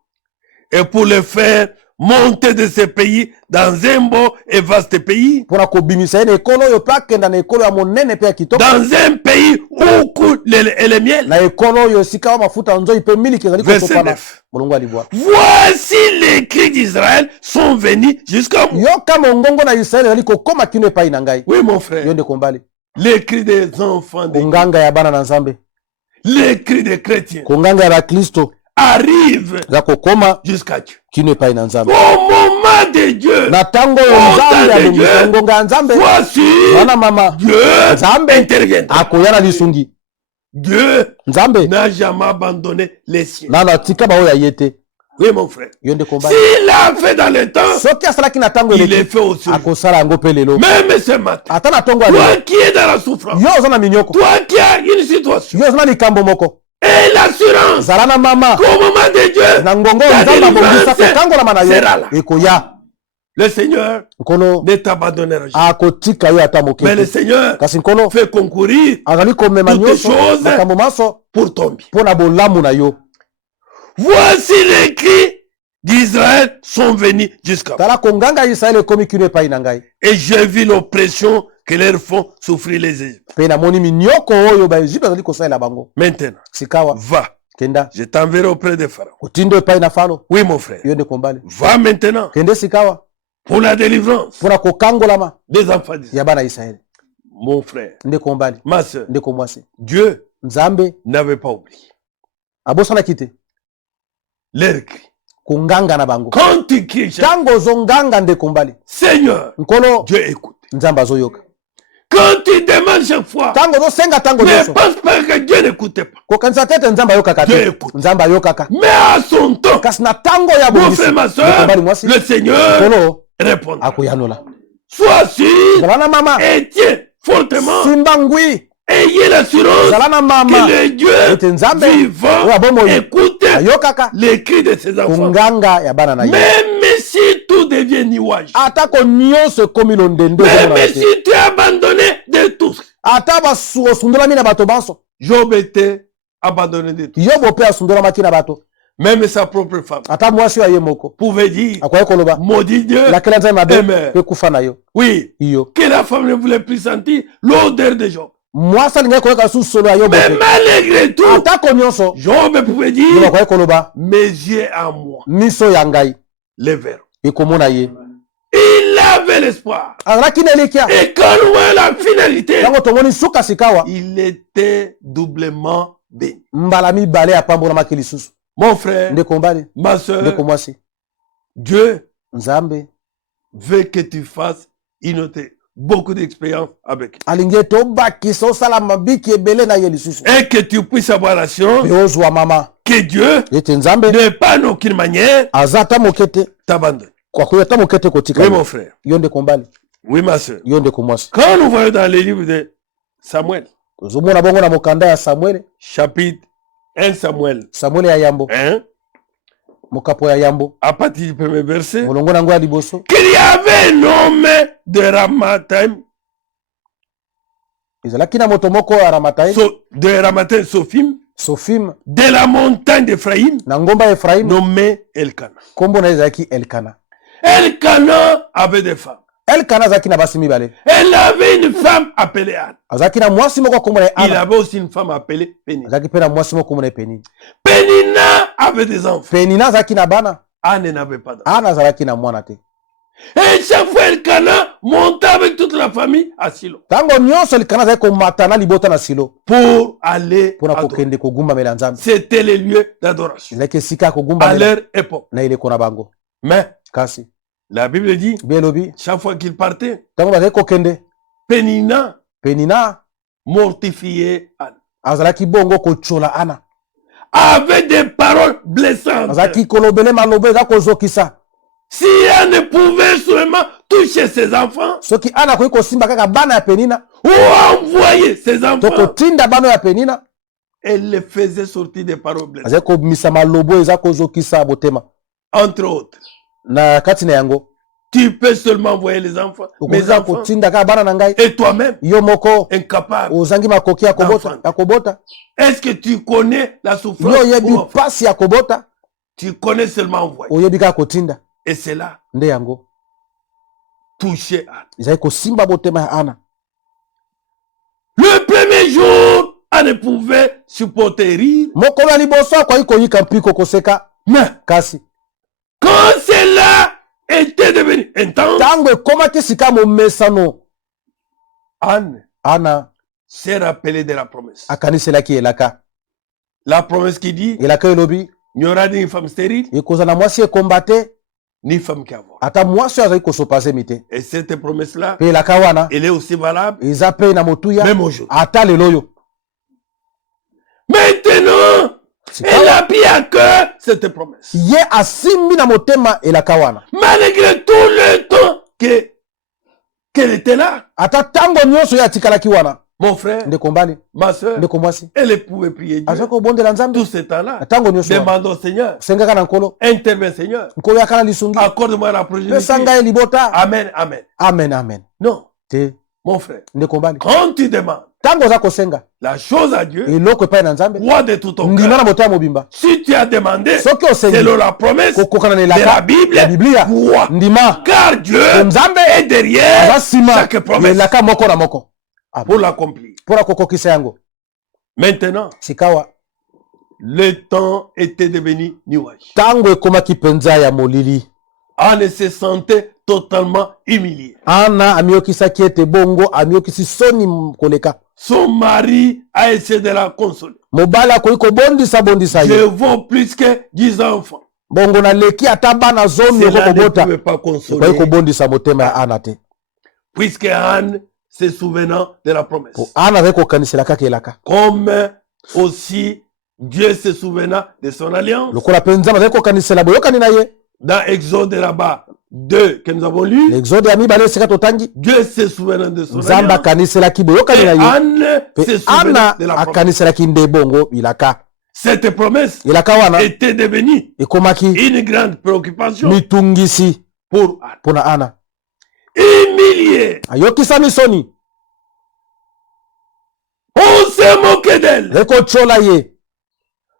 Et pour le faire monter de ce pays dans un beau et vaste pays. Pona kobimisa ene ekolo yo pakenda na ekolo ya monene pe ya kitoko. Dans un pays où coule le miel. Na ekolo yo sika wa mafuta nzoi pe miliki ezali kotopana. Molongo alibwa. Voici les cris d'Israël sont venus jusqu'à moi. Yoka mongongo na Israël ezali kokoma kino epai na ngai. Oui mon frère. Yonde kombali. Les cris des enfants de Konganga ya bana na Nzambe. Les cris des chrétiens. Konganga ya Kristo. Arrive jusqu'à Dieu. Au moment de Dieu. Voici Dieu interviendra. Dieu n'a jamais abandonné les siens. Oui mon frère. S'il l'a fait dans le temps, il est fait aussi. Même ce matin, toi qui es dans la souffrance, toi qui as une situation, et l'assurance qu'au moment de Dieu, ta délivrance sera là. Le Seigneur ne t'abandonnera jamais. Mais le Seigneur fait concourir toutes les choses pour ton bien. Voici les cris d'Israël sont venus jusqu'à moi. Et j'ai vu l'oppression que leur font souffrir les Égyptiens. Maintenant, va. Je t'enverrai auprès de Pharaon. Oui, mon frère. Va maintenant pour la délivrance des enfants d'Israël. Mon frère, ma soeur, Dieu n'avait pas oublié leur cri. Quand tu cries, Seigneur, Dieu écoute. Quand tu demandes chaque fois, ne pense pas que Dieu n'écoute pas. Dieu écoute. Mais à son temps, mon frère, ma soeur, le Seigneur répondra. Sois sûr et tiens fortement. Ayez l'assurance que le Dieu vivant écoute les cris de ses enfants. Même si tout devient nuage. Même si tu es abandonné de tous. Job était abandonné de tous. Même sa propre femme pouvait dire, maudit Dieu, oui, que la femme ne voulait plus sentir l'odeur de Job. Mais malgré tout, Job pouvait dire, mes yeux à moi, les verrons. Il avait l'espoir. Et quand on voit la finalité, il était doublement béni. Mon frère, ma soeur, Dieu veut que tu fasses beaucoup d'expérience avec lui. Et que tu puisses avoir l'assurance que Dieu n'est pas en aucune manière t'abandonner. Oui, mon frère. Oui, ma soeur. Quand nous voyons dans les livres de Samuel, chapitre 1 Samuel, 1, à partir du premier verset, qu'il y avait un homme de Ramathaim, de Ramathaim Sophim, de la montagne d'Ephraïm, nommé Elkana. Elkana avait des femmes. Elle avait une femme appelée Anne. Il avait aussi une femme appelée Pénina. Pénina avait des enfants. Anne n'avait pas d'enfants. Et chaque fois Elkana montait avec toute la famille à Silo pour aller adorer. C'était le lieu d'adoration à leur époque. Mais la Bible dit, chaque fois qu'il partait, Pénina mortifier Anne. Azalaki bongo kochola Ana. Avec des paroles blessantes. Azalaki kolobele malobe za kozokisa. Si Anne pouvait seulement toucher ses enfants, soki Ana koki kosimba kaka bana ya Penina, ou envoyer ses enfants, to kotinda bana ya Penina, elle les faisait sortir des paroles blessantes. Azalaki komisa malobo eza kozokisa botema. Entre autres, na kati na yango, tu peux seulement envoyer les enfants, mes enfants, et toi-même, incapable. Est-ce que tu connais la souffrance? Tu connais seulement envoyer. Et c'est là, toucher Anne. Le premier jour, Anne ne pouvait supporter rire. Mais quand cela était devenu intense, Anne s'est rappelée de la promesse. La promesse qui dit, il n'y aura ni femme stérile, ni femme qui a avorté. Et cette promesse-là, elle est aussi valable, même aujourd'hui. Maintenant, elle a pris à cœur cette promesse. Malgré tout le temps qu'elle était là, mon frère, ma soeur, elle pouvait prier Dieu. Tout ce temps-là, demandons au Seigneur, interviens Seigneur, accorde-moi la progéniture. Amen, amen. Amen, amen. Non, mon frère, quand tu demandes la chose à Dieu, roi de tout ton cœur, si tu as demandé selon la promesse de la Bible, roi, car Dieu est derrière chaque promesse pour l'accomplir. Maintenant, le temps était devenu nuage. Anne se sentait totalement humiliée. Son mari a essayé de la consoler. Je vaux plus que 10 enfants. Cela ne pouvait pas consoler. Puisque Anne se souvenant de la promesse. Comme aussi Dieu se souvenant de son alliance. Dans Exode là-bas 2 que nous avons lu, Dieu se souvenant de son alliance. Et Anne se souvenant de la promesse. Cette promesse était devenue une grande préoccupation pour Anne. Humiliée. On se moquait d'elle.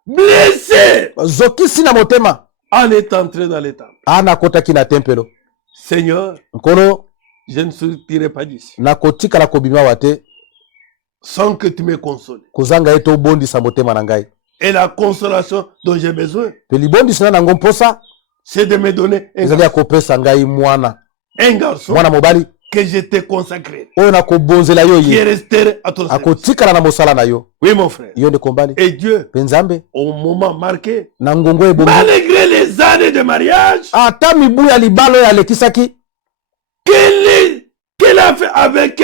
Blessée. Anne est entrée dans le temple. Seigneur, je ne sortirai pas d'ici sans que tu me consoles. Et la consolation dont j'ai besoin, c'est de me donner un garçon que je t'ai consacré, qui est resté à ton service. Oui, mon frère. Et Dieu, au moment marqué, malgré les années de mariage, qu'elle a fait avec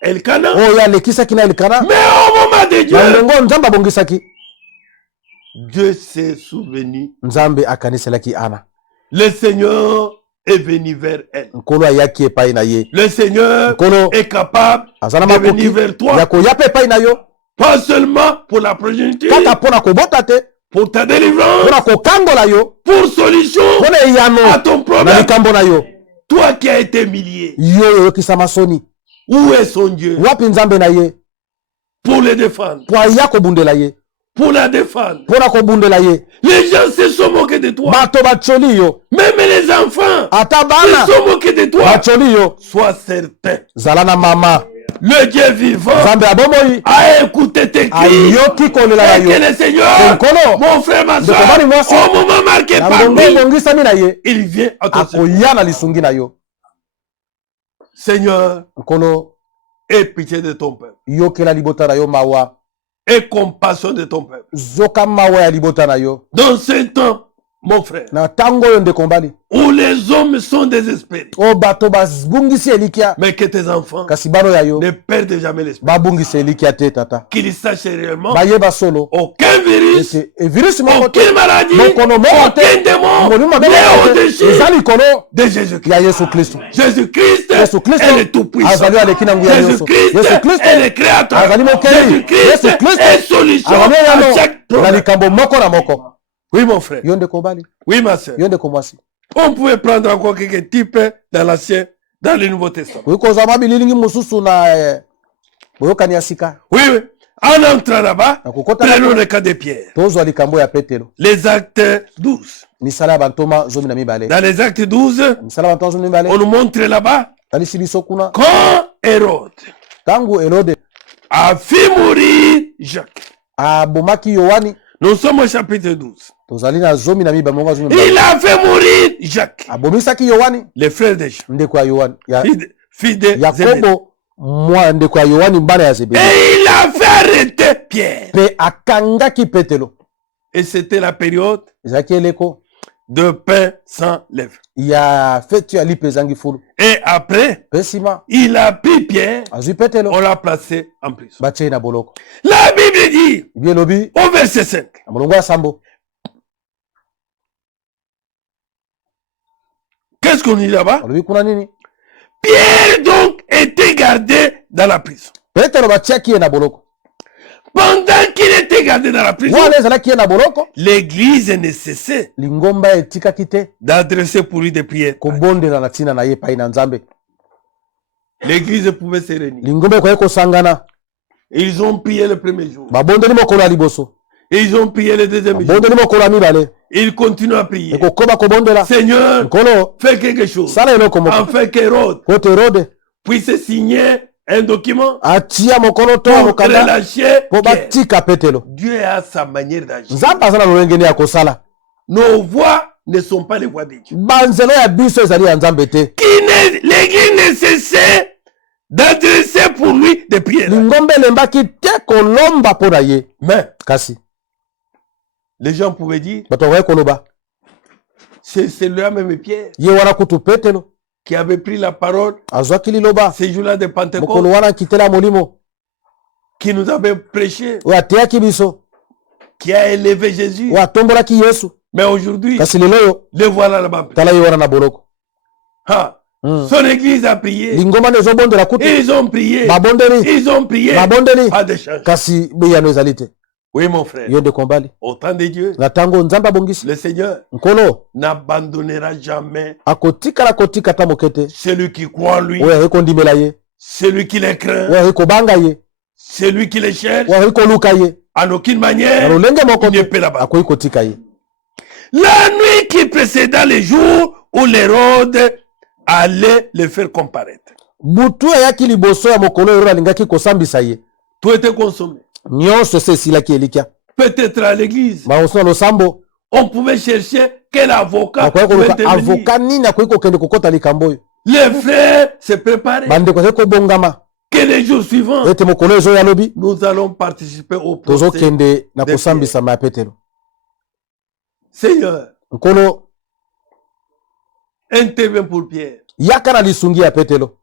Elkana, mais au moment de Dieu, Dieu s'est souvenu. Le Seigneur est venu vers elle. Le Seigneur est capable de venir vers toi. Pas seulement pour la progéniture, pour ta délivrance, pour solution à ton problème. Toi qui as été humilié, où est son Dieu pour le défendre? Pour la défendre. Les gens se sont moqués de toi. Même les enfants se sont moqués de toi. Sois certain. Le Dieu vivant a écouté tes cris. Et que le Seigneur, mon frère, ma soeur, au moment marqué par lui, il vient à ton secours. Seigneur, aie pitié de ton peuple. Et compassion de ton peuple. Dans ce temps mon frère, na tango yo ndeko mbali, où les hommes sont désespérés, o bato babungisi elikia, mais que tes enfants kasi bano ya yo ne perdent jamais l'espoir. babungisi elikia te tata, Qu'ils sachent réellement bayeba solo aucun virus, virus aucune maladie, mokono aucun démon n'est au-dessus eza likolo de Jésus-Christ. ya Yesu Kristo. Jésus-Christ Yesu Kristo est le tout-puissant. azali aleki na nguya nyonso. Jésus-Christ Yesu Kristo est le créateur. azali mokeli. Jésus-Christ Yesu Kristo est solution azali à yano chaque na problème. likambo moko na moko. Oui, mon frère. Yo ndeko mbali, Oui, ma soeur. yo ndeko mwasi. On pouvait prendre encore quelques types dans l'Ancien, dans le Nouveau Testament. Ukozwa mabililingi mususu na boyokani ya sika. Oui, oui. En entrant là-bas, Nakukota prenons le cas de Pierre. tozwa likambo ya Petelo. Les actes 12. Misala ya bantoma zomi na mibale. Dans les actes 12, Misala ya bantoma zomi na on mibale. nous montre là-bas Talisi biso kuna. quand Hérode Tangu Herode a fait mourir Jacques. abomaki Yohani. Nous sommes au chapitre 12. Tozali na zomi na mibale monga zomi na mibale. Il a fait mourir Jacques, Abomisaki Yohani, le frère de Jacques, ndeko ya Yohani. fils de Zébédée. Yakobo mwa ndeko ya Yohani mbana ya Zebedi. Et il a fait arrêter Pierre. Pe akangaki Petelo. Et c'était la période Ezaki eleko de pain sans lèvres. ya fetu ya lipe ezangi fulu. Et après, Pe sima il a pris Pierre, azwi Petelo on l'a placé en prison. batie na boloko. La Bible dit, Bie lobi au verset 5, na molongo ya sambo. qu'est-ce qu'on dit là-bas? Olobi kuna nini? Pierre donc était gardé dans la prison. Petelo batiaki ye na boloko. Pendant qu'il était gardé dans la prison, Wana ezalaki ye na boloko, l'église ne cessait lingomba etikaki te d'adresser pour lui des prières. kobondela na ntina na ye pai na Nzambe. L'église pouvait se réunir. Lingomba ekoki kosangana. Ils ont prié le premier jour. Babondeli mokolo ya liboso, Ils ont prié le deuxième jour. babondeli mokolo ya mibale, Ils continuent à prier. ekokoba kobondela. Seigneur, Nkolo fais quelque chose. sala eloko moko Afin qu'Hérode kote Herode puisse signer un document atia mokolo to ya pour mokanda relâcher po Pierre. batika Petelo. Dieu a sa manière d'agir. Nzambe aza na lolenge ya kosala. Nos voix ne sont pas les voix de Dieu. Banzelo ya biso ezali ya Nzambe te. L'église ne cessait d'adresser pour lui des prières. Lingomba elembaki te kolomba mpo na ye. Mais Kasi les gens pouvaient dire, bato bakoki koloba c'est celui-là même Pierre ye wana kutu Petelo qui avait pris la parole azwaki liloba ces jours-là de mokolo Pentecôte, wana akitela molimo qui nous avait prêché, oyo ateyaki biso, qui a élevé Jésus. oyo atombolaki Yesu. Mais aujourd'hui, Kasi lelo oyo le voilà là-bas. tala ye wana na boloko. Ah, son église a prié. Lingomba nde ezobondela kutu. Ils ont prié. Babondeli Ils ont prié. babondeli Pas de changement. kasi beyano ezali te. Oui, mon frère. Yo ndeko mbali Au temps de Dieu, na ntango Nzambe abongisi le Seigneur nkolo n'abandonnera jamais akotikala kotika ta moke te celui qui croit en lui, oyo ayei kondimela ye, celui qui les craint, oyo ayei kobanga ye, celui qui les cherche. oyo ayei koluka ye. En aucune Na manière, lolenge moko il ne te peut là-bas. akoki kotika ye. La nuit qui précéda les jours où l'Hérode allait le faire comparaître. Butu eyaki liboso ya mokolo oyo alingaki kosambisa ye. Tout était consommé. Nyonso se esilaki elikya. Peut-être à l'église, Maoso na losambo on pouvait chercher quel avocat akoki pouvait koluka intervenir. avoka nini akoki kokende kokota likambo oyo. Les frères se préparaient. Bandeko azali kobongama Que les jours suivants, ete mokolo ezo ya lobi nous allons participer au procès. tozokende na kosambisama ya Petelo. Seigneur, Nkolo intervient pour Pierre. yaka na lisungi ya Petelo.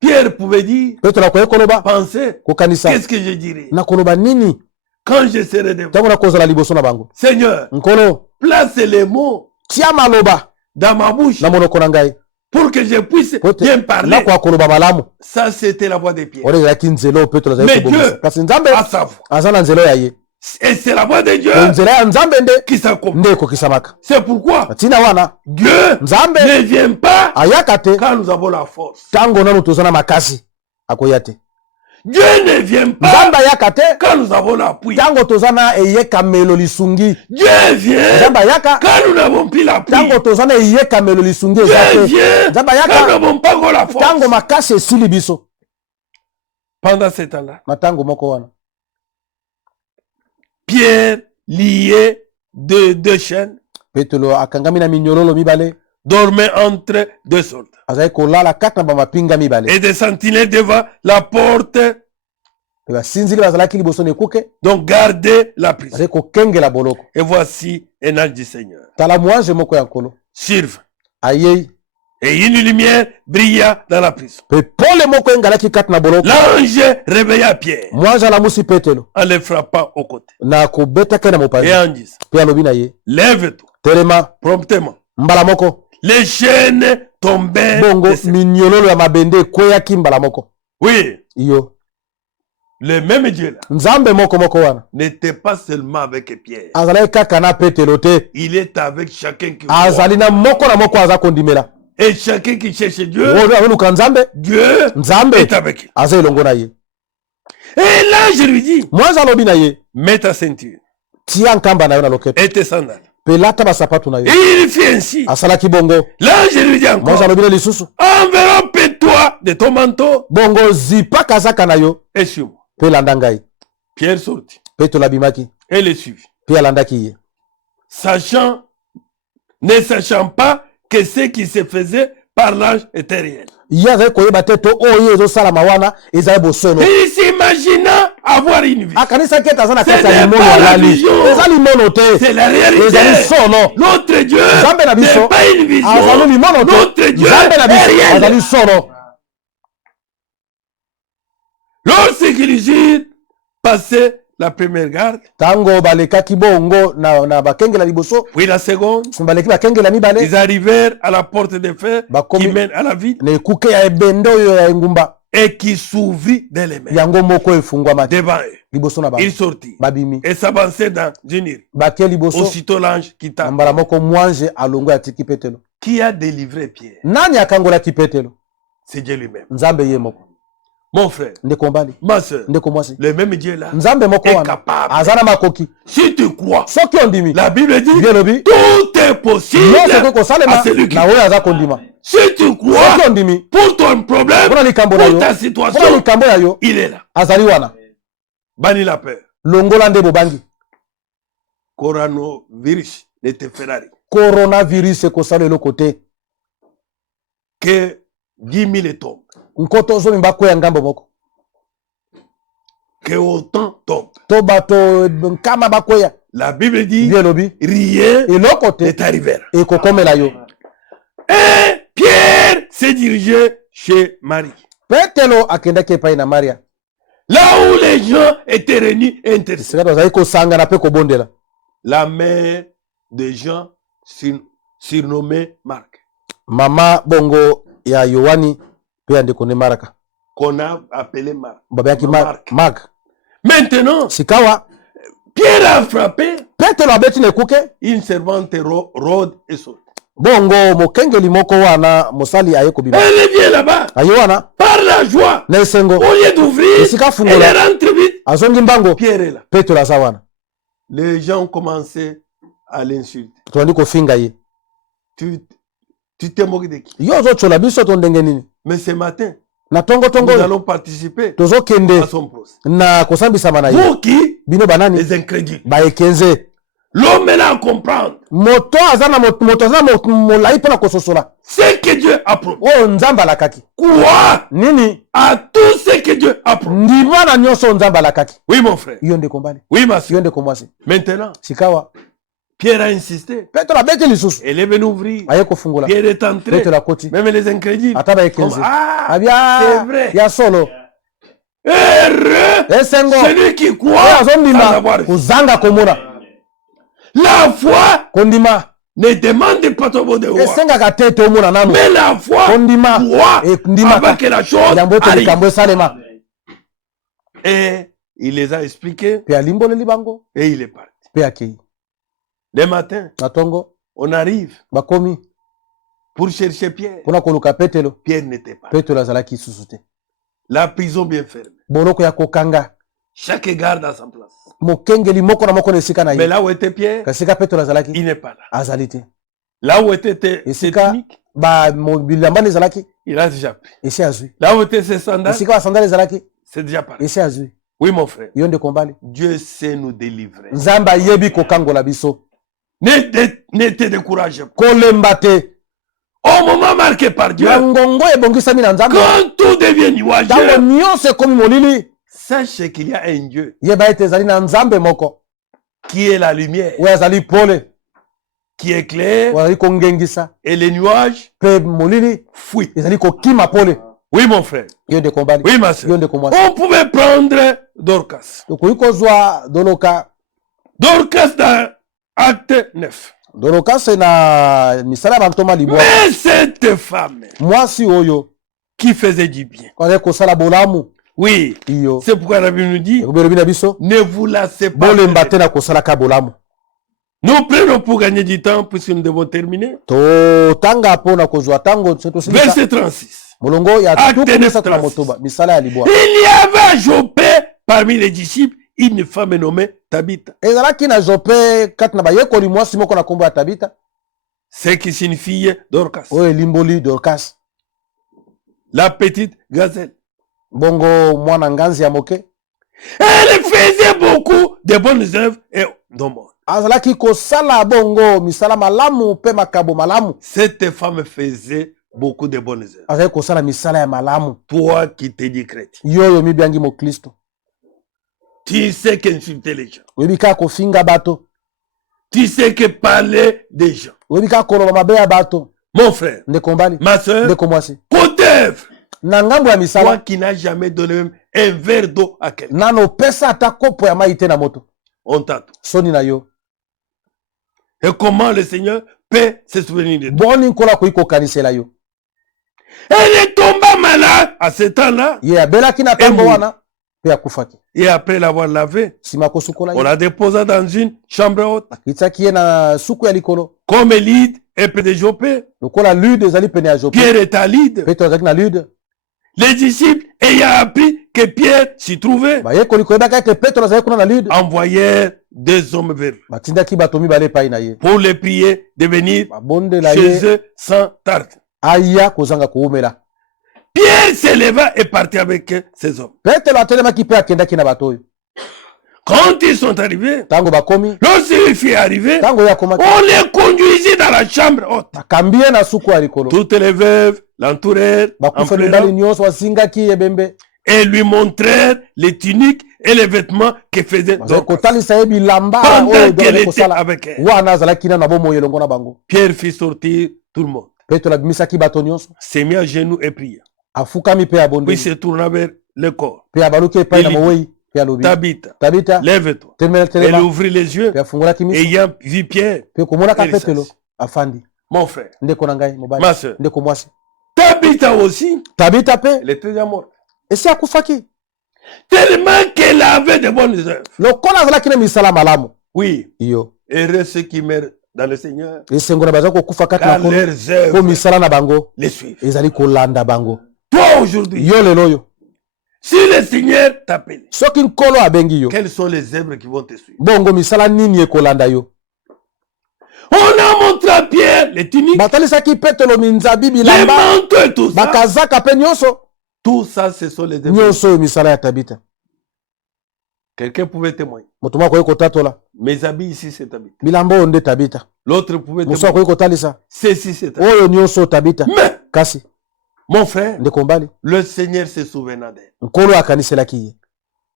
Pierre pouvait dire, Petelo akoki koloba penser, kokanisa qu'est-ce que je dirais na koloba nini quand je serai devant. ntango nakozala liboso na bango. Seigneur, Nkolo place les mots tia maloba dans ma bouche na monoko na ngai pour que je puisse bien parler. nakoka koloba malamu. Ça, c'était la voix de Pierre. Oyo ezalaki nzela oyo Petelo azali Mais kobongisa. Dieu Kasi Nzambe à sa voix. aza na nzela oyo ya ye. Et c'est la voix de Dieu Nzela ya Nzambe nde qui s'accompagne. nde ekokisamaka. C'est pourquoi Ntina wana Dieu Nzambe ne vient pas ayaka te quand nous avons la force. ntango nanu toza na makasi akoya te. Dieu ne vient pas Nzambe ayaka te quand nous avons l'appui. ntango toza na eyekamelo lisungi. Dieu vient Nzambe ayaka quand nous n'avons plus l'appui. ntango toza na eyekamelo lisungi eza Dieu te. vient Nzambe quand nous ayaka n'avons pas encore la ntango force. makasi esili biso. Pendant ce temps-là, Na ntango moko wana Pierre lié de deux chaînes Petelo akangami na minyololo mibale dormait entre deux soldats. azali kolala kati na bamapinga mibale Et des sentinelles devant la porte Donc gardez la prison. Et voici un ange du Seigneur. Serve. Et une lumière brilla dans la prison. L'ange réveilla Pierre en le frappant au côté. Et en disant, lève-toi. Promptement. Les chaînes tombaient. Oui. Le même Dieu là n'était pas seulement avec Pierre. Il est avec chacun qui voit. Et chacun qui cherche Dieu, Dieu est avec lui. Et l'ange lui dit, mets ta ceinture et tes sandales. Et il fit ainsi. L'ange lui dit encore, enveloppe-toi de ton manteau et suis-moi. Pierre sortit et le suivit. Ne sachant pas que ce qui se faisait par l'ange était réel. Il s'imagina avoir une vie. Ce n'est pas la vision, c'est la réalité. Notre Dieu n'est pas une vision. Notre Dieu est réel. Lorsqu'ils eurent passé la première garde, puis la seconde, ils arrivèrent à la porte de fer qui mène à la ville et qui s'ouvrit d'elle-même devant eux. Ils sortirent et s'avançaient dans une île. Aussitôt l'ange quitta. Qui a délivré Pierre? C'est Dieu lui-même. Mon frère, ma soeur, le même Dieu là est capable. Si tu crois, la Bible dit tout est possible à celui qui croit. Si tu crois, pour ton problème, pour ta situation, il est là. Banni la peur. Coronavirus de te Ferrari. Coronavirus est ça de l'autre côté. Que 10 000 tombent. Que autant tombe. La Bible dit rien n'est arrivé. Et Pierre s'est dirigé chez Marie. Là où les gens étaient réunis et intéressés. La mère de Jean surnommée Marc. Mama bongo ya Yohani qu'on a appelé Marc. Maintenant, Pierre a frappé. Une servante rôde et saute. Elle vient là-bas. Par la joie. Au lieu d'ouvrir, elle rentre vite. Pierre est là. Les gens ont commencé à l'insulter. Tu t'es moqué de qui? Mais ce matin, nous allons participer à son procès. Pour qui? Les incrédules. L'homme est là à comprendre ce que Dieu a promis. Quoi? À tout ce que Dieu a promis. Oui, mon frère. Oui, ma soeur. Maintenant, Pierre a insisté. Elle est venue ouvrir. Pierre est entré. Même les incrédules. Ah, c'est vrai. Heureux celui qui croit sans avoir vu. La foi ne demande pas ton bon devoir. Mais la foi croit avant que la chose arrive. Et il les a expliqués. Et il est parti. Le matin, on arrive pour chercher Pierre. Pierre n'était pas là. La prison bien fermée. Chaque garde à sa place. Mais là où était Pierre, il n'est pas là. Là où était ses tuniques, il a déjà pris. Là où étaient ses sandales, c'est déjà parti. Oui, mon frère. Dieu sait nous délivrer. Ne te décourage pas. Au moment marqué par Dieu, quand tout devient nuageux, Sache qu'il y a un Dieu yeba ete ezali na nzambe moko qui est la lumière, oyo azali pole qui éclaire, oyo azali kongengisa et les nuages mpe molili fuient. ezali kokima pole. Oui, mon frère. Yo ndeko mbali, Oui, ma soeur. yo ndeko mwasi. On pouvait prendre Dorcas. tokoki kozwa doloka. Dorcas dans Acte 9. Dorcas na misala ya bantoma libwa. Mais cette femme mwasi oyo qui faisait du bien. azali kosala bolamu. Oui. Iyo. C'est pourquoi la Bible nous dit ne vous lassez pas. bolemba te na kosalaka bolamu. Nous prenons pour gagner du temps puisque nous devons terminer. Totanga pona kozwa tango. Verset 36. Molongo ya Acte 9, tuku motoba misala ya libwa. Il y avait à Joppe parmi les disciples une femme nommée Tabitha. Ezalaki na Joppe kati na bayekoli mwasi moko na kombo ya Tabitha. Ce qui signifie Dorcas. Oyo limboli Dorcas. La petite gazelle. Bongo mwana nganzi ya moke. Elle faisait beaucoup de bonnes œuvres et d'hommes. Azalaki kosala bongo misala malamu pe makabo malamu. Cette femme faisait beaucoup de bonnes œuvres. Azalaki kosala misala ya malamu. Toi qui te dis chrétien. Yoyo mibiangi mo Kristo. Tu sais qu'insulter les gens. Webika kofinga bato. Tu sais que parler des gens. Webika koloba mabe ya bato. Mon frère. Ndeko mbali. Ma soeur. Ndeko mwasi. Côté œuvre. Na ngambo ya misala. Toi qui n'as jamais donné même un verre d'eau à quelqu'un. Nano pesa ata kopo ya mai te na moto. On t'attend. Soni na yo. Et comment le Seigneur peut se souvenir de toi? Boni nkola koiko kanisela yo. Elle est tombée malade à ce temps-là. Ye abelaki na tango wana pe akufaki. Et après l'avoir lavé, Sima kosukola on l'a déposé dans une chambre haute. Akitaki ye na suku ya likolo. Comme Lyd et peu de Joppe. Lokola Lude ezali pene ya Joppe. Pierre est à Lyd. Petro azalaki na Lude. Les disciples ayant appris que Pierre s'y trouvait, Bayekoli koyebaka ete Petro azalaki kuna na Lude. envoyèrent deux hommes vers lui Batindaki bato mibale epai na ye. pour les prier de venir Babondela chez ye eux sans tarde. aya kozanga koumela. Pierre se leva et partit avec ces hommes. Petro atelemaki pe akendaki na bato oyo. Quand ils sont arrivés, Tango bakomi. lorsqu'il fut arrivé, Tango ya komaki. on les conduisit dans la chambre haute. Bakambi ye na suku ya likolo. Toutes les veuves l'entourèrent en Bakufa mibali pleurant nyonso basingaki ebembe. et lui montrèrent les tuniques et les vêtements que faisait Dorcas kotalisa ye bilamba pendant oyo qu'elle était kosala avec elle. wana azalaki na bomo elongo na bango. Pierre fit sortir tout le monde, Petro abimisaki bato nyonso. s'est mis à genoux et pria. Afukami pe Puis abondeli. se tourna vers le corps. Pe abaluki epai na Eli- mowei pe alobi. Tabitha, Tabita lève-toi. temela Elle telema ouvrit les yeux, pe afungolaki miso ayant vu Pierre. pe komonaka Elle Petro s'assit. afandi. Mon frère, Ndeko na ngai ma mobali. soeur, Ndeko mwasi. Tabitha aussi, Tabita pe elle était déjà morte. esi akufaki. Tellement qu'elle avait de bonnes œuvres. Lokola azalaki na misala malamu. Oui, Iyo heureux ceux qui meurent dans le Seigneur, esengo na baza kokufa kati na car nkolo leurs po œuvres misala na bango les suivent. ezali kolanda bango. Toi aujourd'hui, Yo lelo oyo si le Seigneur t'appelle, soki nkolo abengi yo quelles sont les œuvres qui vont te suivre? bongo misala nini ekolanda yo? On a montré à Pierre les tuniques, Batalisaki Petro minzabi les bilamba manteaux et tout ça. bakazaka pe nyonso. Tout ça, ce sont les œuvres. Nyonso oyo misala ya Tabita. Quelqu'un pouvait témoigner. Moto moko akoki kotatola Mes habits ici, c'est Tabitha. bilamba oyo nde Tabita. L'autre pouvait Mosu témoigner. akoki kotalisa Ceci, c'est Tabitha. oyo nyonso Tabita. Mais, Kasi mon frère, ndeko mbali le Seigneur se souvenait d'elle. nkolo akaniselaki ye.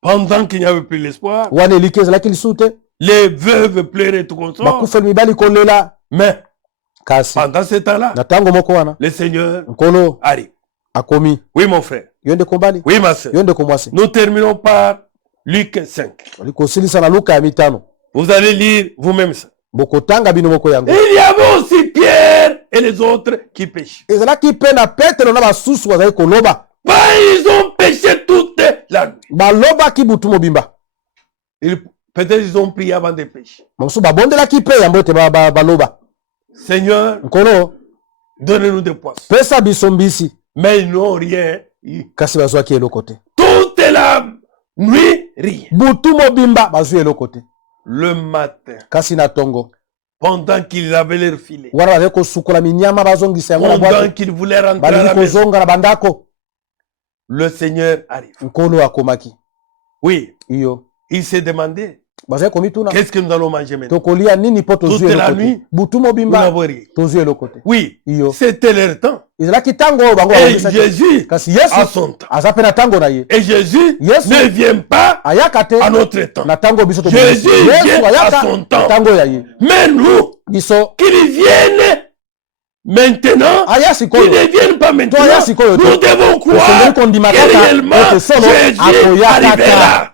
Pendant qu'il n'y avait plus l'espoir, Wana eliki ezalaki lisu te. les veuves pleuraient tout comme ça. Bakufeli mibali kolela. Mais, Kasi pendant ce temps-là, na tango moko wana le Seigneur nkolo arrive. akomi. Oui, mon frère. Yo ndeko mbali. Oui, ma soeur. Yo ndeko mwasi. Nous terminons par Luc 5. Likosilisa na Luka ya 5. Vous allez lire vous-même ça. Bokotanga bino moko yango. Il y avait aussi Pierre et les autres qui péchaient. Ezalaki pe na Petro na basusu bazali koloba. Ben, ils ont péché toute la nuit. Balobaki butu mobimba. Peut-être ils ont prié avant de pécher. Mosu babondelaki pe yango ete baloba. Seigneur, Nkolo donnez-nous des poissons. pesa biso mbisi. Mais ils n'ont rien eu. Kasi bazwaki eloko te. Toute la nuit, rien. Butu mobimba bazwi eloko te. Le matin, Kasi na tongo pendant qu'ils avaient leur filet, wana bazali kosukola minyama bazongisa yango na pendant bwato. qu'ils voulaient rentrer à Balingi la maison, kozonga na bandako. le Seigneur arrive. Nkolo akomaki. Oui, Iyo il s'est demandé Qu'est-ce que nous allons manger maintenant? Toute la nuit, nous avons ri. Oui, c'était leur temps. Et Jésus a son temps. Et Jésus ne vient pas à notre temps. Jésus vient à son temps. Mais nous, qu'il vienne maintenant, qu'ils ne viennent pas maintenant, nous devons croire que réellement Jésus arrivera.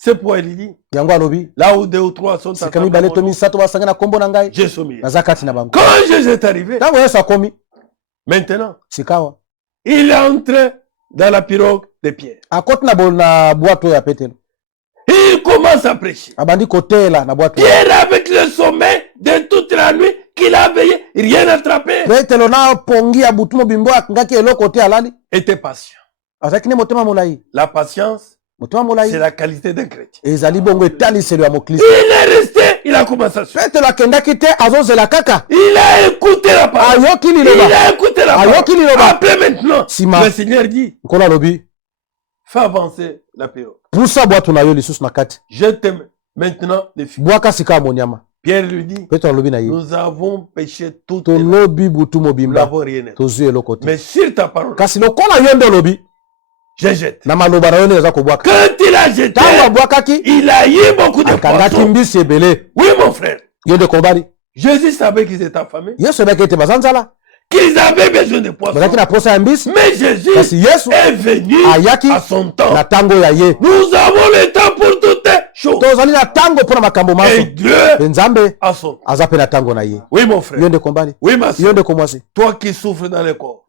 C'est pourquoi il dit, là où 2 ou 3 sont ensemble, je suis mis. Quand Jésus est arrivé, maintenant, il est entré dans la pirogue de Pierre. Il commence à prêcher. Pierre, avec le sommeil de toute la nuit qu'il a veillé, rien attrapé. Était patient. La patience, c'est la qualité d'un chrétien. Il est resté, il a commencé à suivre. Il a écouté la parole. Il a écouté la parole. Après maintenant, le Seigneur dit, fais avancer la pirogue. Je t'aime maintenant les filles. Pierre lui dit, nous avons péché toute la nuit. Nous n'avons rien fait. Mais sur ta parole, je jette. Quand il a jeté, il a eu beaucoup de poissons. Oui, mon frère. Jésus savait qu'ils étaient affamés. Qu'ils avaient besoin de poissons. Mais Jésus est venu à son temps. Nous avons le temps pour toutes choses. Et Dieu a son temps. Oui, mon frère. Oui, ma soeur. Toi qui souffres dans le corps.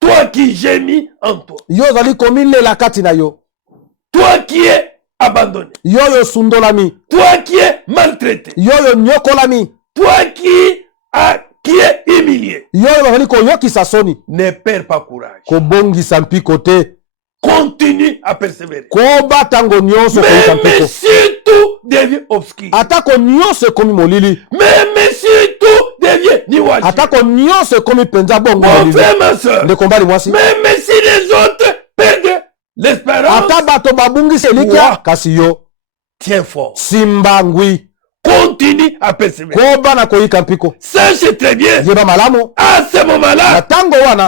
Toi qui gémis en toi. Toi qui es abandonné. Toi qui es maltraité. Toi qui est humilié. Ne perds pas courage. Continue à persévérer. Même si tout devient obscur. Même si tout devient niwachi. Mon frère, ma soeur. Même si les autres perdent l'espérance. Tiens fort. Continue à persévérer. Sache très bien, à ce moment-là,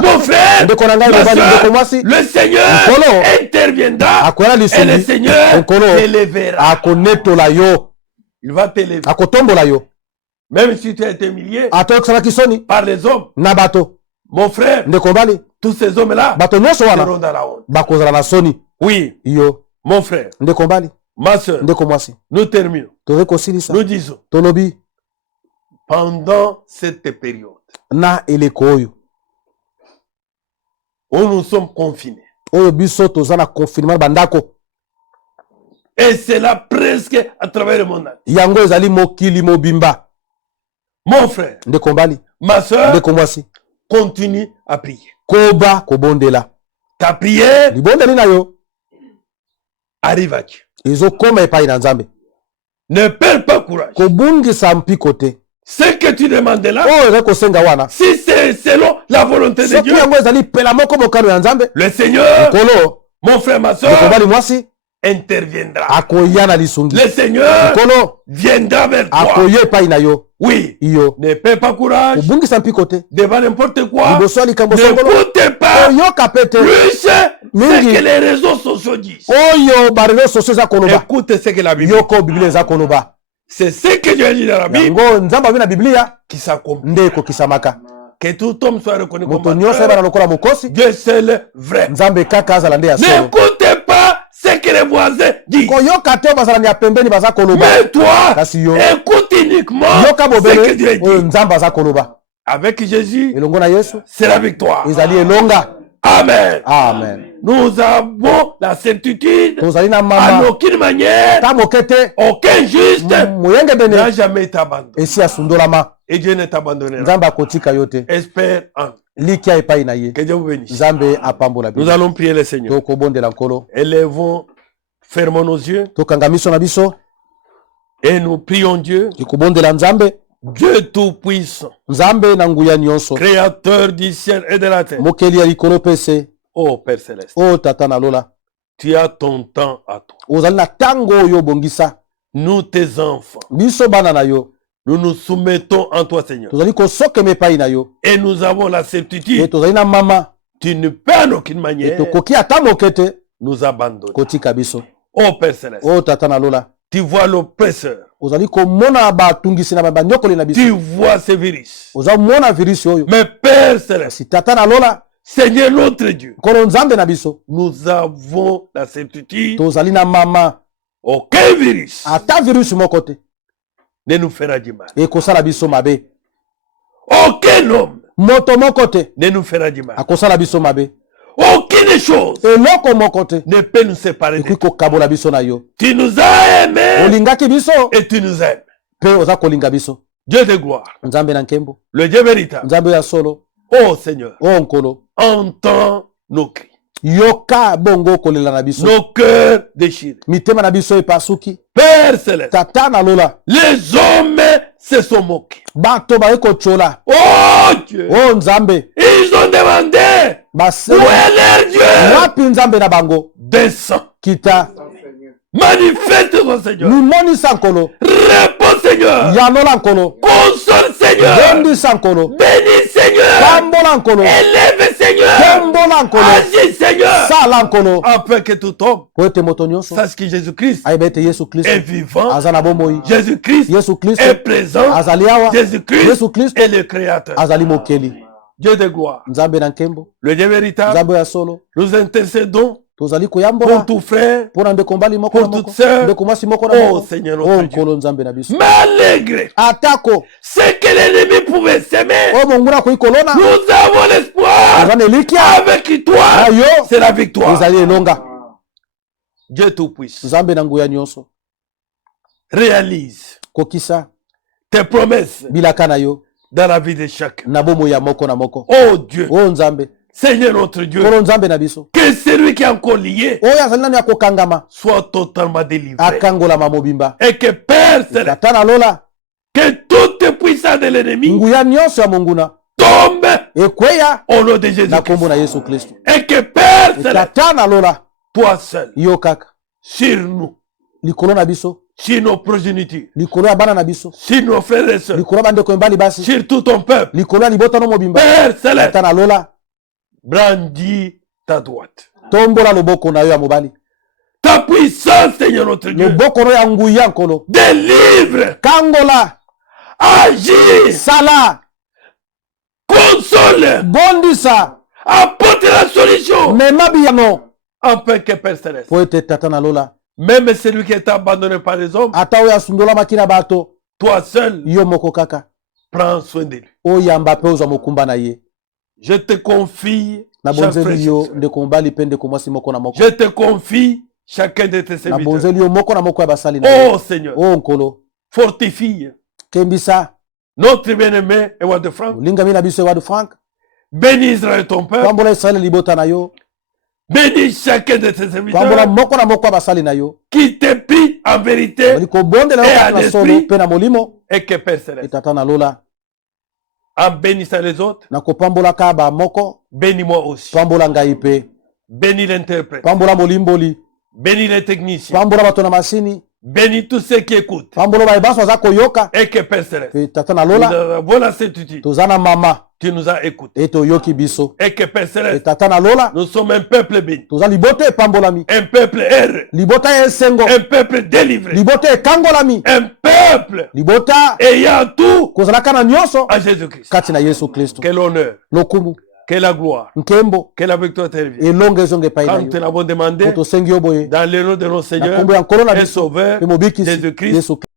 mon frère, ma soeur, le Seigneur interviendra et le Seigneur t'élèvera. Il va t'élever. Même si tu as été humilié par les hommes, mon frère, tous ces hommes-là seront dans la honte. Oui, mon frère, ma soeur, nous terminons. Nous disons, pendant cette période où nous sommes confinés, et c'est là presque à travers le monde, mon frère, ma soeur, continue à prier. Ta prière arrive à Dieu. Ne perds pas courage. Ce que tu demandes là, si c'est selon la volonté de Dieu, le Seigneur, mon frère, ma soeur, interviendra. Le Seigneur viendra vers toi. Oui, ne perds pas courage devant n'importe quoi. N'écoutez pas plus ce que les réseaux sociaux disent. Écoute ce que la Bible dit. C'est ce que Dieu dit dans la Bible qui s'accomplit. Que tout homme soit reconnu comme Dieu seul vrai. N'écoutez pas ce que les voisins disent. Mais toi, écoute uniquement ce que Dieu dit. Avec Jésus, c'est la victoire. Amen. Amen. Nous avons la certitude en aucune manière, aucun juste n'a jamais été abandonné. Et Dieu ne t'abandonnera. Espère en. Que Dieu vous bénisse. Nous allons prier le Seigneur. Élevons, fermons nos yeux et nous prions Dieu. Dieu tout-puissant, créateur du ciel et de la terre, Oh Père Céleste. Oh Tata Nalola. Tu as ton temps à toi. Ozali na tango yo bongisa. Nous tes enfants. Biso bana na yo. Nous nous soumettons en toi Seigneur. Tozali ko soke me pai na yo. Et nous avons la certitude. Et tozali na mama. Tu ne peux en aucune manière. Et tokoki ata mokete. Nous abandonner. Kotika biso. Oh Père Céleste. Oh Tata Nalola. Tu vois l'oppresseur. Ozali ko mona ba tungisi na ba nyokoli na biso. Tu vois ce virus. Ozali mona virus oyo. Mais Père Céleste. Si Tata Nalola. Seigneur notre Dieu. Kolo nzambe na biso. Nous avons la certitude. Tozali na mama. Aucun virus. Ata virus moko te. Ne nous fera du mal. E kosala biso mabe. Aucun homme. Moto moko te. Ne nous fera du mal. Akosala biso mabe. Aucune chose eloko moko te ne peut nous séparer de toi. Kokabola biso na yo. Tu nous as aimés. Olingaki biso. Et tu nous aimes. Pe oza kolinga biso. Dieu de gloire. Nzambe na nkembo. Le Dieu véritable. Nzambe ya solo. Oh Seigneur. Oh nkolo. Entends nos cris. Yoka bongo kolela na biso. Nos cœurs déchirés. Mitema na biso epasuki. Père Céleste. Tata Nalola. Les hommes se sont moqués. Bato ba eko chola. Oh Dieu. Oh Nzambe. Ils ont demandé. Où est leur Dieu? Wapi Nzambe na bango. Descends. Kita. Manifeste ton Seigneur. Nimoni sankolo. Réponds Seigneur. Yanola nkolo. Console Seigneur. Bendi sankolo. Bénis Seigneur. Pambola nkolo. Élève Seigneur. Pambola nkolo. Agis Seigneur. Sala nkolo. Afin que tout homme sache que Jésus-Christ est vivant. Jésus-Christ est présent. Jésus-Christ est le Créateur. Dieu de gloire. Le Dieu véritable. Nous intercédons pour tout frère, pour toute sœur. Oh Seigneur notre Dieu. Malgré ce que l'ennemi pouvait s'aimer, nous avons l'espoir. Avec toi, c'est la victoire. Dieu Tout-Puissant. Réalise tes promesses dans la vie de chacun. Oh Dieu. Seigneur notre Dieu, que celui qui est encore lié soit totalement délivré. Et que Père Céleste, que toute puissance de l'ennemi tombe au nom de Jésus-Christ. Et que Père Céleste, toi seul, sur nous, sur nos progénitures, sur nos frères et sœurs, sur tout ton peuple, Père Céleste, brandis ta droite. Ta puissance, Seigneur notre Dieu, délivre, agis, sala, console, bondisa, apporte la solution. Enfin que Père Céleste, même celui qui est abandonné par les hommes, toi seul, prends soin de lui. Je te confie chaque frère. Je te confie chacun de tes serviteurs. Oh Seigneur, fortifie notre bien-aimé Edouard de Franck. Bénis Israël ton peuple. Bénis chacun de tes serviteurs qui te prie en vérité et en esprit, et que Père Céleste, en bénissant les autres, bénis-moi aussi. Bénis l'interprète. Bénis les techniciens. Bénis tous ceux qui écoutent. Et que Père Céleste, nous avons la certitude. Tu nous as écoutés. Et que Père Céleste, nous sommes un peuple béni. Un peuple heureux. Un peuple délivré. Un peuple ayant tout à Jésus-Christ. Quel honneur. Que la gloire, que la victoire te revienne. Quand nous l'avons demandé, dans le nom de notre Seigneur et Sauveur, Jésus-Christ.